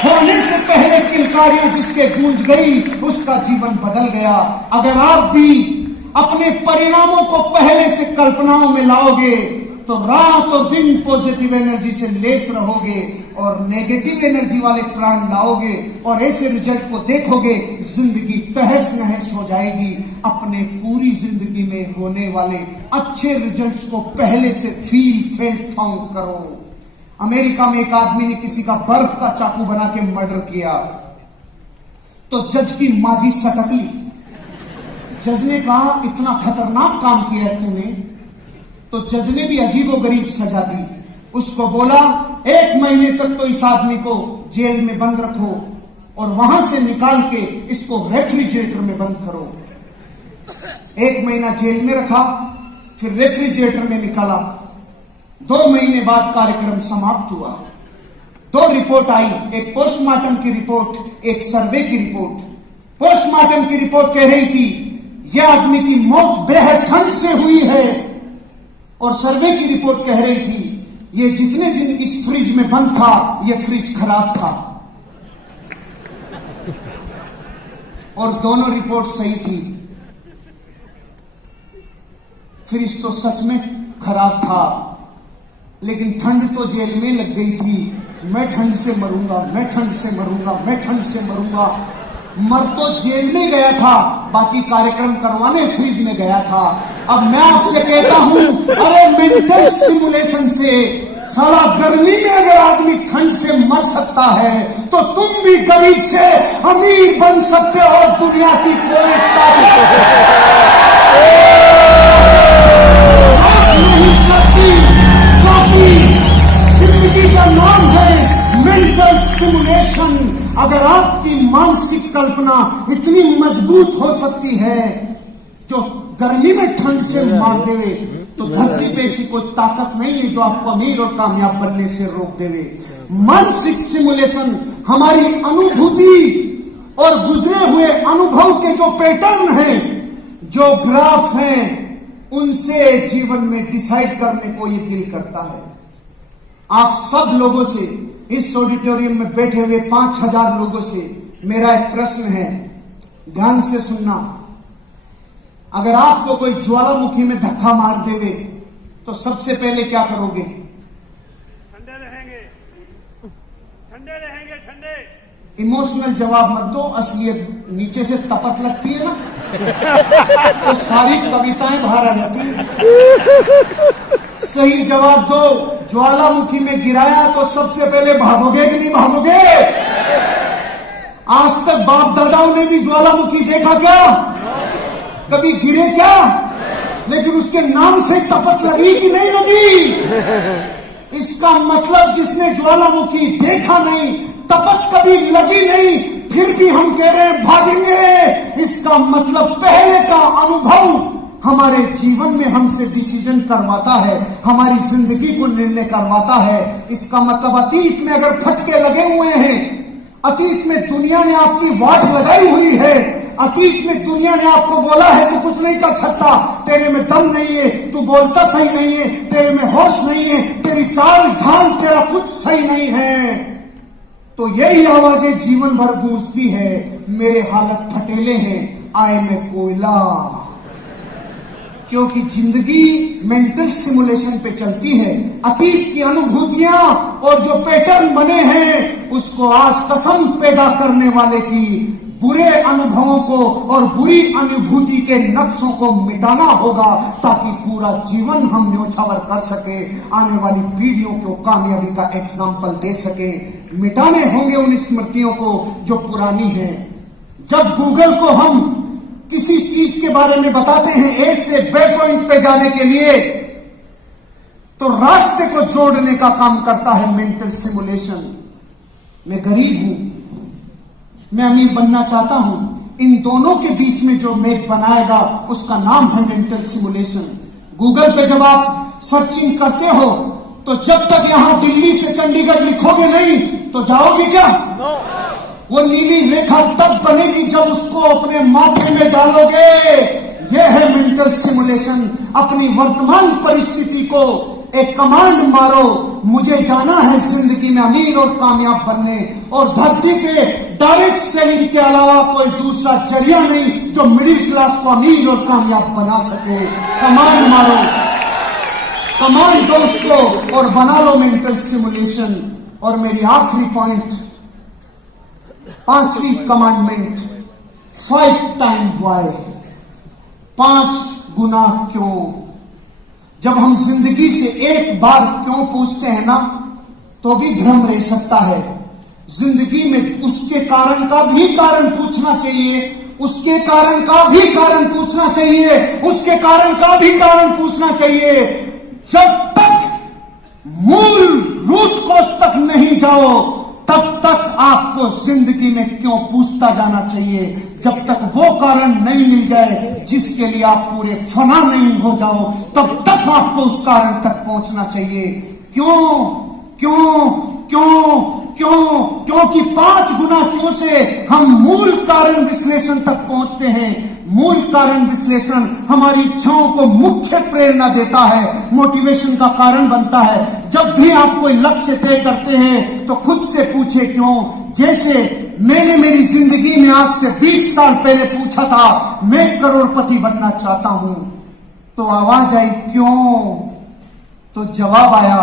होने से पहले किलकारियां जिसके गूंज गई उसका जीवन बदल गया। अगर आप भी अपने परिणामों को पहले से कल्पनाओं में लाओगे तो रात और दिन पॉजिटिव एनर्जी से लेस रहोगे, और नेगेटिव एनर्जी वाले प्राण लाओगे और ऐसे रिजल्ट को देखोगे, जिंदगी तहस नहस हो जाएगी। अपने पूरी जिंदगी में होने वाले अच्छे रिजल्ट्स को पहले से फील फाउंड करो। अमेरिका में एक आदमी ने किसी का बर्फ का चाकू बना के मर्डर किया, तो जज की माजी सटक ली। जज ने कहा इतना खतरनाक काम किया है तूने, तो जज ने भी अजीबोगरीब सजा दी। उसको बोला 1 महीने तक तो इस आदमी को जेल में बंद रखो और वहां से निकाल के इसको रेफ्रिजरेटर में बंद करो। 1 महीना जेल में रखा, फिर रेफ्रिजरेटर में निकाला। 2 महीने बाद कार्यक्रम समाप्त हुआ। 2 रिपोर्ट आई, एक पोस्टमार्टम की रिपोर्ट, एक सर्वे की रिपोर्ट। पोस्टमार्टम की रिपोर्ट कह रही थी यह आदमी की मौत बेहद ठंड से हुई है, और सर्वे की रिपोर्ट कह रही थी ये जितने दिन इस फ्रिज में बंद था यह फ्रिज खराब था। और दोनों रिपोर्ट सही थी। फ्रिज तो सच में खराब था, लेकिन ठंड तो जेल में लग गई थी। मैं ठंड से मरूंगा, मैं ठंड से मरूंगा, मैं ठंड से मरूंगा। मर तो जेल में गया था, बाकी कार्यक्रम करवाने फ्रिज में गया था। अब मैं आपसे कहता हूं, अरे मेंटल स्टिमुलेशन से साला गर्मी में अगर आदमी ठंड से मर सकता है तो तुम भी गरीब से अमीर बन सकते हो। दुनिया की कोई ताकत नहीं सकती, क्योंकि जिंदगी का नाम है मेंटल स्टिमुलेशन। अगर आपकी मानसिक कल्पना इतनी मजबूत हो सकती है जो गर्मी में ठंड से मार देवे, तो धरती पे ऐसी कोई ताकत नहीं है जो आपको अमीर और कामयाब बनने से रोक देवे। मानसिक सिमुलेशन हमारी अनुभूति और गुजरे हुए अनुभव के जो पैटर्न हैं, जो ग्राफ हैं, उनसे जीवन में डिसाइड करने को ये दिल करता है। आप सब लोगों से, इस ऑडिटोरियम में बैठे हुए 5000 लोगों से मेरा एक प्रश्न है, ध्यान से सुनना। अगर आपको कोई ज्वालामुखी में धक्का मार देवे तो सबसे पहले क्या करोगे? ठंडे रहेंगे, ठंडे रहेंगे, ठंडे। इमोशनल जवाब मत दो, असलियत नीचे से तपक लगती है ना, तो सारी कविताएं बाहर आ जाती हैं। सही जवाब दो। ज्वालामुखी में गिराया तो सबसे पहले भागोगे कि नहीं भागोगे? आज तक बाप दादाओं ने भी ज्वालामुखी देखा क्या? कभी गिरे क्या? लेकिन उसके नाम से तपक लगी कि नहीं लगी? इसका मतलब जिसने ज्वालामुखी देखा नहीं, तपक कभी लगी नहीं, फिर भी हम कह रहे हैं भागेंगे, इसका मतलब पहले का अनुभव हमारे जीवन में हमसे डिसीजन करवाता है, हमारी जिंदगी को निर्णय करवाता है। इसका मतलब अतीत में अगर फटके लगे हुए हैं, अतीत में दुनिया ने आपकी वाट लगाई हुई है, अतीत में दुनिया ने आपको बोला है तू कुछ नहीं कर सकता, तेरे में दम नहीं है, तू बोलता सही नहीं है, तेरे में होश नहीं है, तेरी चाल ढाल तेरा कुछ सही नहीं है, तो यही आवाजें जीवन भर गूंजती है, मेरे हालत फटेले हैं, आए में कोयला। क्योंकि जिंदगी मेंटल सिमुलेशन पे चलती है। अतीत की अनुभूतियां और जो पैटर्न बने हैं उसको आज कसम पैदा करने वाले की बुरे अनुभवों को और बुरी अनुभूति के नक्शों को मिटाना होगा, ताकि पूरा जीवन हम न्योछावर कर सके, आने वाली पीढ़ियों को कामयाबी का एग्जाम्पल दे सके। मिटाने होंगे उन स्मृतियों को जो पुरानी है। जब गूगल को हम किसी चीज के बारे में बताते हैं ए से बे पॉइंट पे जाने के लिए, तो रास्ते को जोड़ने का काम करता है मेंटल सिमुलेशन। मैं गरीब हूं, मैं अमीर बनना चाहता हूं, इन दोनों के बीच में जो मैप बनाएगा उसका नाम है मेंटल सिमुलेशन। गूगल पे जब आप सर्चिंग करते हो तो जब तक यहां दिल्ली से चंडीगढ़ लिखोगे नहीं तो जाओगे क्या? वो नीली रेखा तब बनेगी जब उसको अपने माथे में डालोगे। यह है मेंटल सिमुलेशन। अपनी वर्तमान परिस्थिति को एक कमांड मारो, मुझे जाना है जिंदगी में अमीर और कामयाब बनने, और धरती पे डायरेक्ट सेलिंग के अलावा कोई दूसरा जरिया नहीं जो मिडिल क्लास को अमीर और कामयाब बना सके। कमांड मारो, कमांड दो उसको और बना लो मेंटल सिमुलेशन। और मेरी आखिरी पॉइंट, पांचवी कमांडमेंट, 5 टाइम वाई, 5 गुना क्यों। जब हम जिंदगी से एक बार क्यों पूछते हैं ना, तो भी भ्रम रह सकता है। जिंदगी में उसके कारण का भी कारण पूछना चाहिए, उसके कारण का भी कारण पूछना चाहिए, उसके कारण का भी कारण पूछना चाहिए। जब तक मूल रूट कोष तक नहीं जाओ तब तक आपको जिंदगी में क्यों पूछता जाना चाहिए। जब तक वो कारण नहीं मिल जाए जिसके लिए आप पूरे फना नहीं हो जाओ, तब तक आपको उस कारण तक पहुंचना चाहिए। क्यों क्यों क्यों क्यों? क्योंकि 5 गुना क्यों से हम मूल कारण विश्लेषण तक पहुंचते हैं। मूल कारण विश्लेषण हमारी इच्छाओं को मुख्य प्रेरणा देता है, मोटिवेशन का कारण बनता है। जब भी आप कोई लक्ष्य तय करते हैं तो खुद से पूछे क्यों। जैसे मैंने मेरी जिंदगी में आज से 20 साल पहले पूछा था मैं करोड़पति बनना चाहता हूं, तो आवाज आई क्यों, तो जवाब आया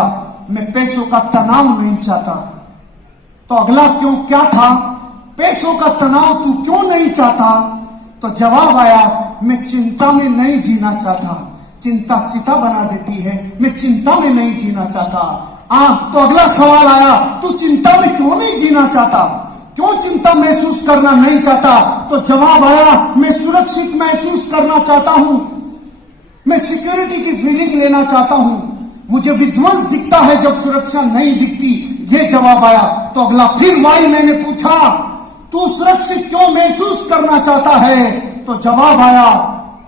मैं पैसों का तनाव नहीं चाहता। तो अगला क्यों क्या था, पैसों का तनाव तू क्यों नहीं चाहता, तो जवाब आया मैं चिंता में नहीं जीना चाहता। चिंता चिता बना देती है, मैं चिंता में नहीं जीना चाहता। तो अगला सवाल आया तू चिंता में क्यों नहीं जीना चाहता, क्यों चिंता महसूस करना नहीं चाहता, तो जवाब आया मैं सुरक्षित महसूस करना चाहता हूं, मैं सिक्योरिटी की फीलिंग लेना चाहता हूं, मुझे विध्वंस दिखता है जब सुरक्षा नहीं दिखती, ये जवाब आया। तो अगला फिर वाई मैंने पूछा तू सुरक्षित क्यों महसूस करना चाहता है, तो जवाब आया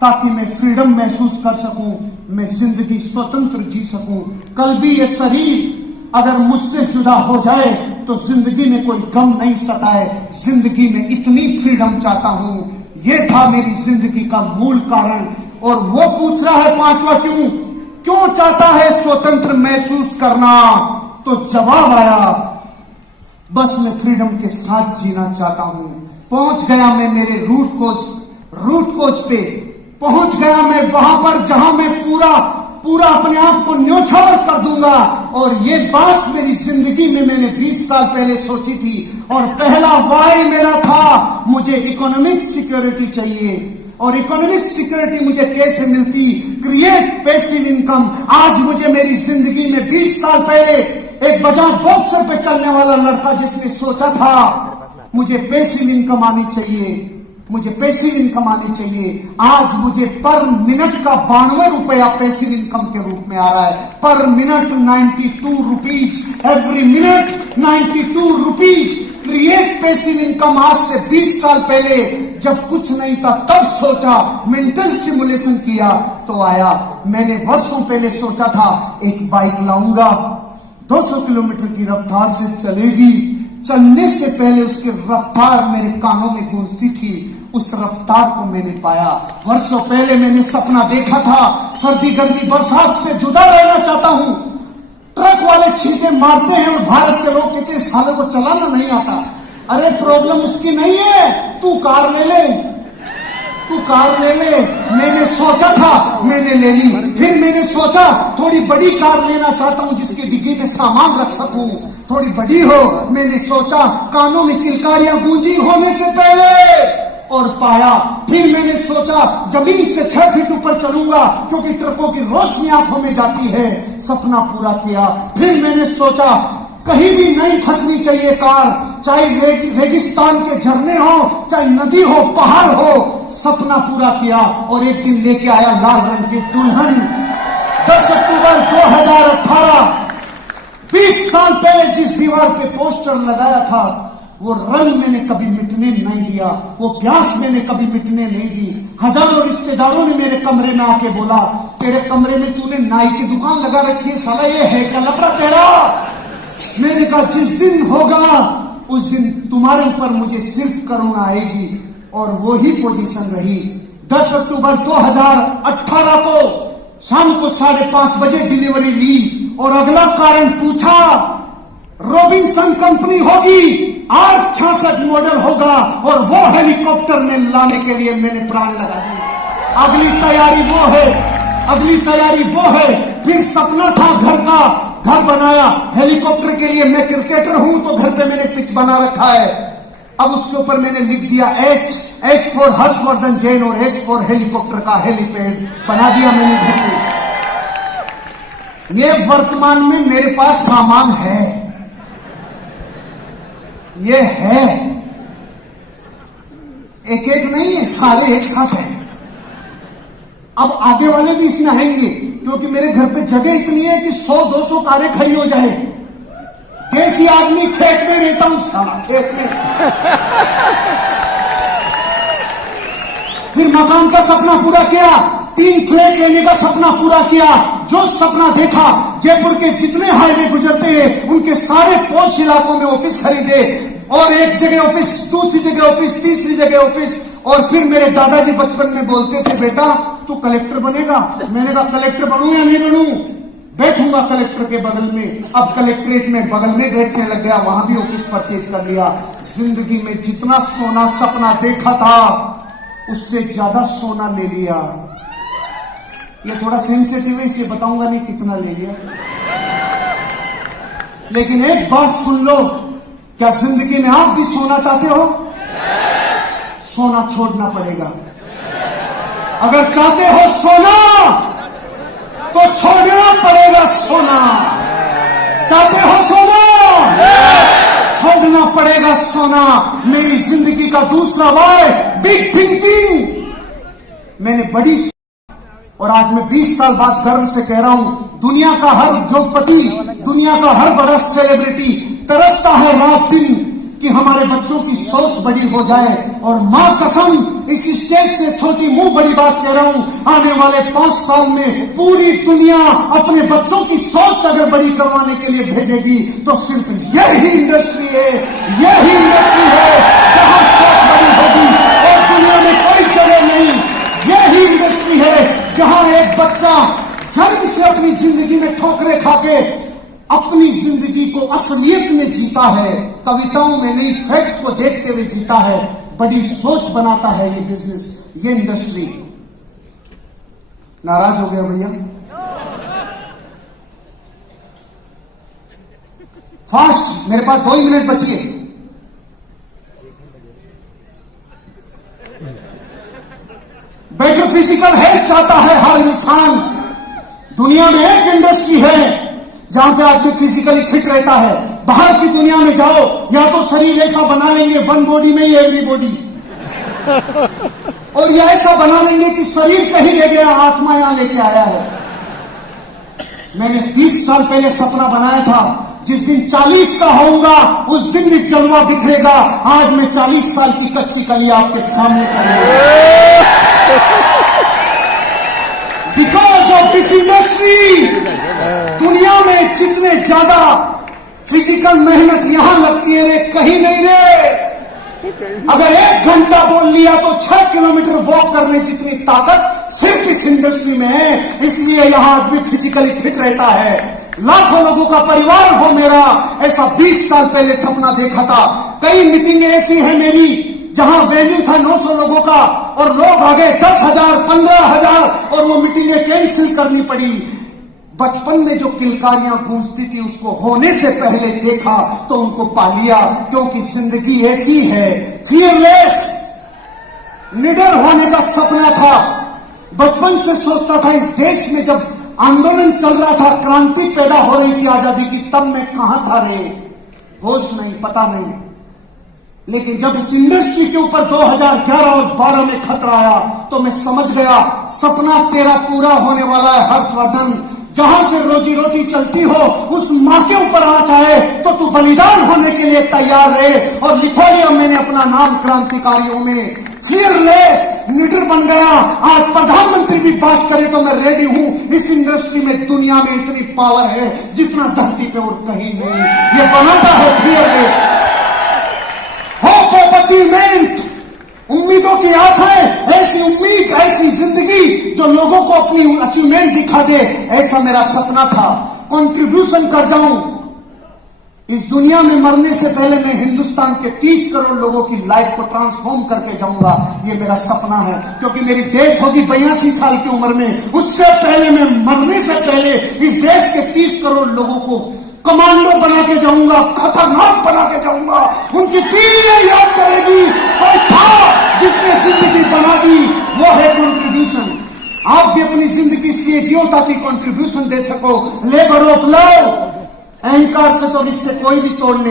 ताकि मैं फ्रीडम महसूस कर सकूं, मैं जिंदगी स्वतंत्र जी सकूं। कल भी ये शरीर अगर मुझसे जुदा हो जाए तो जिंदगी में कोई गम नहीं सताए, जिंदगी में इतनी फ्रीडम चाहता हूं। ये था मेरी जिंदगी का मूल कारण। और वो पूछ रहा है 5वां क्यों, क्यों चाहता है स्वतंत्र महसूस करना, तो जवाब आया बस मैं फ्रीडम के साथ जीना चाहता हूं। पहुंच गया मैं मेरे रूट कोच पे पहुंच गया मैं वहां पर जहां मैं पूरा अपने आप को न्योछावर कर दूंगा। और ये बात मेरी जिंदगी में मैंने 20 साल पहले सोची थी। और पहला वाई मेरा था मुझे इकोनॉमिक सिक्योरिटी चाहिए। और इकोनॉमिक सिक्योरिटी मुझे कैसे मिलती, क्रिएट पैसिव इनकम। आज मुझे मेरी जिंदगी में 20 साल पहले एक बजाज बॉक्सर पे चलने वाला लड़का जिसने सोचा था मुझे पैसिव इनकम आनी चाहिए, मुझे पैसिव इनकम आनी चाहिए, आज मुझे पर मिनट का 92 रुपया पैसिव इनकम के रूप में आ रहा है। पर minute 92 rupees, every minute 92 rupees. Create passive income आज से 20 साल पहले जब कुछ नहीं था तब सोचा, मेंटल सिमुलेशन किया तो आया। मैंने वर्षों पहले सोचा था एक बाइक लाऊंगा, 200 किलोमीटर की रफ्तार से चलेगी। चलने से पहले उसकी रफ्तार मेरे कानों में गूंजती थी उस रफ्तार को मैंने पाया। वर्षों पहले मैंने सपना देखा था, सर्दी गर्मी बरसात से जुदा रहना चाहता हूं। ट्रक वाले छींटे मारते हैं और भारत के लोग कहते हैं साले को चलाना नहीं आता। अरे प्रॉब्लम उसकी नहीं है, तू कार ले ले, तू कार ले ले। मैंने सोचा था, मैंने ले ली। फिर मैंने सोचा थोड़ी बड़ी कार लेना चाहता हूं जिसकी डिग्गी में सामान रख सकूं, थोड़ी बड़ी हो। मैंने सोचा कानों में किलकारियां गूंजी होने से पहले, और पाया। फिर मैंने सोचा जमीन से 6 फीट ऊपर चढ़ूंगा क्योंकि ट्रकों की रोशनी आंखों में जाती है। सपना पूरा किया। फिर मैंने सोचा कहीं भी नहीं फंसनी चाहिए कार, चाहे रेगिस्तान के झरने हो, चाहे नदी हो, पहाड़ हो। सपना पूरा किया और एक दिन लेके आया लाल रंग की दुल्हन। 10 अक्टूबर 2018, 20 साल पहले जिस दीवार पे पोस्टर लगाया था, वो रंग मैंने कभी मिटने नहीं दिया, वो प्यास मैंने कभी मिटने नहीं दी। हजारों रिश्तेदारों ने मेरे कमरे में आके बोला, तेरे कमरे में तूने नाई की दुकान लगा रखी है, साला ये है क्या लफड़ा तेरा? मैंने कहा जिस दिन होगा उस दिन तुम्हारे ऊपर मुझे सिर्फ करुणा आएगी। और वो ही पोजीशन रही। 10 अक्टूबर 2018 को शाम को 5:30 बजे डिलीवरी ली और अगला कारण पूछा। रॉबिन्सन कंपनी होगी, R66 मॉडल होगा और वो हेलीकॉप्टर में लाने के लिए मैंने प्राण लगा दिए। अगली तैयारी वो है, अगली तैयारी वो है। फिर सपना था घर का, घर बनाया। हेलीकॉप्टर के लिए मैं क्रिकेटर हूं तो घर पे मैंने पिच बना रखा है। अब उसके ऊपर मैंने लिख दिया H फॉर हर्षवर्धन जैन और H फॉर हेलीकॉप्टर का हेलीपैड बना दिया मैंने घर पे। ये वर्तमान में मेरे पास सामान है, ये है, एक एक नहीं है, सारे एक साथ हैं। अब आगे वाले भी इसमें आएंगे क्योंकि मेरे घर पे जगह इतनी है कि 100-200 कारें खड़ी हो जाए। देसी आदमी खेत में रहता हूं, साला खेत में। फिर मकान का सपना पूरा किया, 3 फ्लैट लेने का सपना पूरा किया। जो सपना देखा, जयपुर के जितने हाईवे गुजरते हैं उनके सारे पॉश इलाकों में ऑफिस खरीदे और एक जगह ऑफिस, दूसरी जगह ऑफिस, तीसरी जगह ऑफिस। और फिर मेरे दादाजी बचपन में बोलते थे, बेटा तू कलेक्टर बनेगा। मैंने कहा कलेक्टर बनूं या नहीं बनूं, बैठूंगा कलेक्टर के बगल में। अब कलेक्ट्रेट में बगल में बैठने लग गया, वहां भी ऑफिस परचेज कर लिया। जिंदगी में जितना सोना सपना देखा था उससे ज्यादा सोना ले लिया। ये थोड़ा सेंसिटिव है इसलिए बताऊंगा नहीं कितना ले लिया, लेकिन एक बात सुन लो, क्या जिंदगी में आप भी सोना चाहते हो? सोना छोड़ना पड़ेगा। अगर चाहते हो सोना तो छोड़ना पड़ेगा सोना। चाहते हो सोना, छोड़ना पड़ेगा सोना। मेरी जिंदगी का दूसरा वाय बिग थिंकिंग। मैंने बड़ी, और आज मैं 20 साल बाद गर्व से कह रहा हूं, दुनिया का हर उद्योगपति, दुनिया का हर बड़ा सेलिब्रिटी तरसता है रात दिन कि हमारे बच्चों की सोच बड़ी हो जाए। और मां कसम, इस स्टेज से छोटी मुंह बड़ी बात कह रहा हूं, आने वाले 5 साल में पूरी दुनिया अपने बच्चों की सोच अगर बड़ी करवाने के लिए भेजेगी तो सिर्फ यही इंडस्ट्री है, यही इंडस्ट्री है जहां सोच बड़ी होगी और दुनिया में कोई जगह नहीं। यही इंडस्ट्री है जहां एक बच्चा जन्म से अपनी जिंदगी में ठोकरें खाके अपनी जिंदगी को असलियत में जीता है, कविताओं में नहीं फैक्ट को देखते हुए जीता है, बड़ी सोच बनाता है ये बिजनेस, ये इंडस्ट्री। नाराज हो गया भैया? फास्ट, मेरे पास 2 ही मिनट बची है। बेटर फिजिकल हेल्थ चाहता है हर इंसान। दुनिया में एक इंडस्ट्री है जहां पे आदमी फिजिकली फिट रहता है। बाहर की दुनिया में जाओ, या तो शरीर ऐसा बना लेंगे, 1 बॉडी में ही एवरी बॉडी, और या ऐसा बना लेंगे कि शरीर कहीं रह गया, आत्मा यहां लेके आया है। मैंने 20 साल पहले सपना बनाया था, जिस दिन 40 का होऊंगा उस दिन भी जलवा बिखरेगा। आज मैं 40 साल की कच्ची कली आपके सामने खड़ी हूं। बिकॉज ऑफ दिस इंडस्ट्री, दुनिया में जितने ज्यादा फिजिकल मेहनत यहां लगती है रे कहीं नहीं रे। अगर 1 घंटा बोल लिया तो 6 किलोमीटर वॉक करने जितनी ताकत सिर्फ इस इंडस्ट्री में है। इसलिए यहां आदमी फिजिकली फिट रहता है। लाखों लोगों का परिवार हो मेरा, ऐसा 20 साल पहले सपना देखा था। कई मीटिंगें ऐसी हैं मेरी जहां वेन्यू था 900 लोगों का और लोग आ गए 10,000, 15,000 और वो मीटिंगें कैंसिल करनी पड़ी। बचपन में जो किलकारियां गूंजती थी उसको होने से पहले देखा तो उनको पा लिया, क्योंकि जिंदगी ऐसी है। फियरलेस, निडर होने का सपना था। बचपन से सोचता था इस देश में जब आंदोलन चल रहा था, क्रांति पैदा हो रही थी आजादी की, तब मैं कहां था रे, होश नहीं, पता नहीं। लेकिन जब इस इंडस्ट्री के ऊपर 2011 और 12 में खतरा आया तो मैं समझ गया सपना तेरा पूरा होने वाला है हर्षवर्धन। जहां से रोजी रोटी चलती हो उस मां के ऊपर आंच आए तो तू बलिदान होने के लिए तैयार रहे। और लिखो लिया मैंने अपना नाम क्रांतिकारियों में, फियरलेस, निडर बन गया। आज प्रधानमंत्री भी बात करे तो मैं रेडी हूं। इस इंडस्ट्री में दुनिया में इतनी पावर है जितना धरती पे और कहीं नहीं। ये बनाता है फियरलेस, होप ऑफ अचीवमेंट, उम्मीदों की आशाएं, ऐसी उम्मीद, ऐसी जिंदगी जो लोगों को अपनी अचीवमेंट दिखा दे, ऐसा मेरा सपना था। कंट्रीब्यूशन कर जाऊं इस दुनिया में। मरने से पहले मैं हिंदुस्तान के 30 करोड़ लोगों की लाइफ को ट्रांसफॉर्म करके जाऊंगा, ये मेरा सपना है। क्योंकि मेरी डेथ होगी 82 साल की उम्र में, उससे पहले मैं मरने से पहले इस देश के 30 करोड़ लोगों को कमांडो बना के जाऊंगा, खतरनाक बना के जाऊंगा। उनकी पीढ़ियां याद करेगी कोई था जिसने जिंदगी बना दी, वो है कंट्रीब्यूशन। आप भी अपनी जिंदगी इसलिए जियो ताकि कंट्रीब्यूशन दे सको। लेबर ऑफ लव, अहंकार से तो रिश्ते कोई भी तोड़ ले।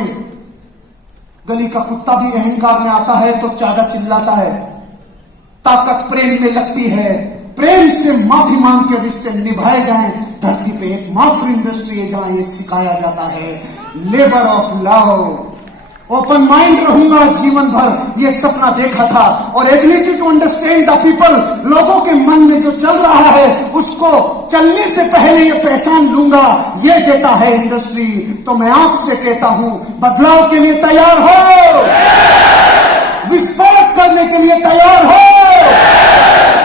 गली का कुत्ता भी अहंकार में आता है तो ज्यादा चिल्लाता है। ताकत प्रेम में लगती है, प्रेम से माफी मांग के रिश्ते निभाए जाएं। धरती पे एकमात्र इंडस्ट्री है जहां ये सिखाया जाता है, labour of love. Open mind रहूंगा जीवन भर, ये सपना देखा था। और ability to understand the people, लोगों के मन में जो चल रहा है उसको चलने से पहले ये पहचान लूंगा, ये देता है इंडस्ट्री। तो मैं आपसे कहता हूं, बदलाव के लिए तैयार हो, विस्फोट करने के लिए तैयार हो।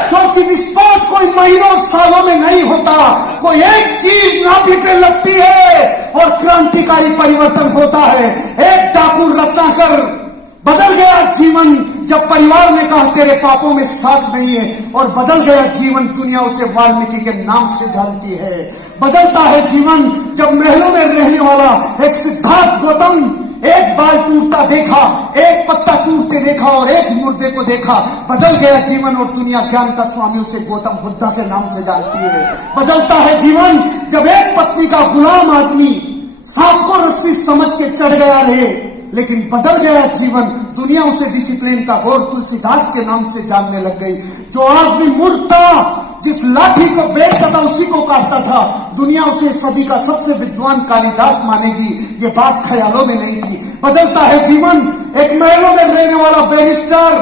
क्योंकि विस्फोट कोई महीनों सालों में नहीं होता, कोई एक चीज नाभि पे लगती है और क्रांतिकारी परिवर्तन होता है। एक डाकू रत्नाकर बदल गया जीवन जब परिवार ने कहा तेरे पापों में साथ नहीं है, और बदल गया जीवन दुनिया उसे वाल्मीकि के नाम से जानती है। बदलता है जीवन जब महलों में रहने वाला एक सिद्धार्थ गौतम एक बाल टूटता देखा, एक पत्ता टूटते देखा और एक मुर्दे को देखा। बदल गया जीवन और दुनिया ज्ञान का स्वामी उसे गौतम बुद्धा के नाम से जानती है। बदलता है जीवन जब एक पत्नी का गुलाम आदमी सांप को रस्सी समझ के चढ़ गया रहे, लेकिन बदल गया जीवन, दुनिया उसे डिसिप्लिन का गौर तुलसीदास के नाम से जानने लग गई। जो आदमी मूर्ख था, जिस लाठी को बेचता था उसी को काटता था, दुनिया उसे सदी का सबसे विद्वान कालिदास मानेगी। ये बात ख्यालों में नहीं थी। बदलता है जीवन, एक महलों में रहने वाला बैरिस्टर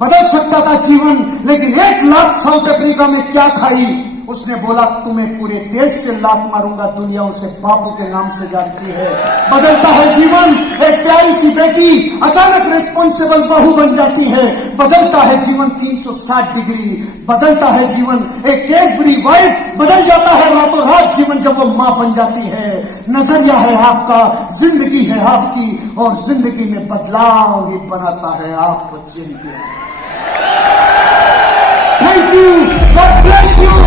बदल सकता था जीवन, लेकिन 1 लाख साउथ अफ्रीका में क्या खाई, उसने बोला तुम्हें पूरे देश से लात मारूंगा, दुनिया उसे बापू के नाम से जानती है। बदलता है जीवन, एक प्यारी सी बेटी अचानक रिस्पॉन्सिबल बहू बन जाती है। बदलता है जीवन 360 डिग्री। बदलता है जीवन, एक कैडबरी वाइफ बदल जाता है रातों रात जीवन जब वो मां बन जाती है। नजरिया है आपका, जिंदगी है आपकी, और जिंदगी में बदलाव ही बनाता है आपको champion. Thank you, God bless you.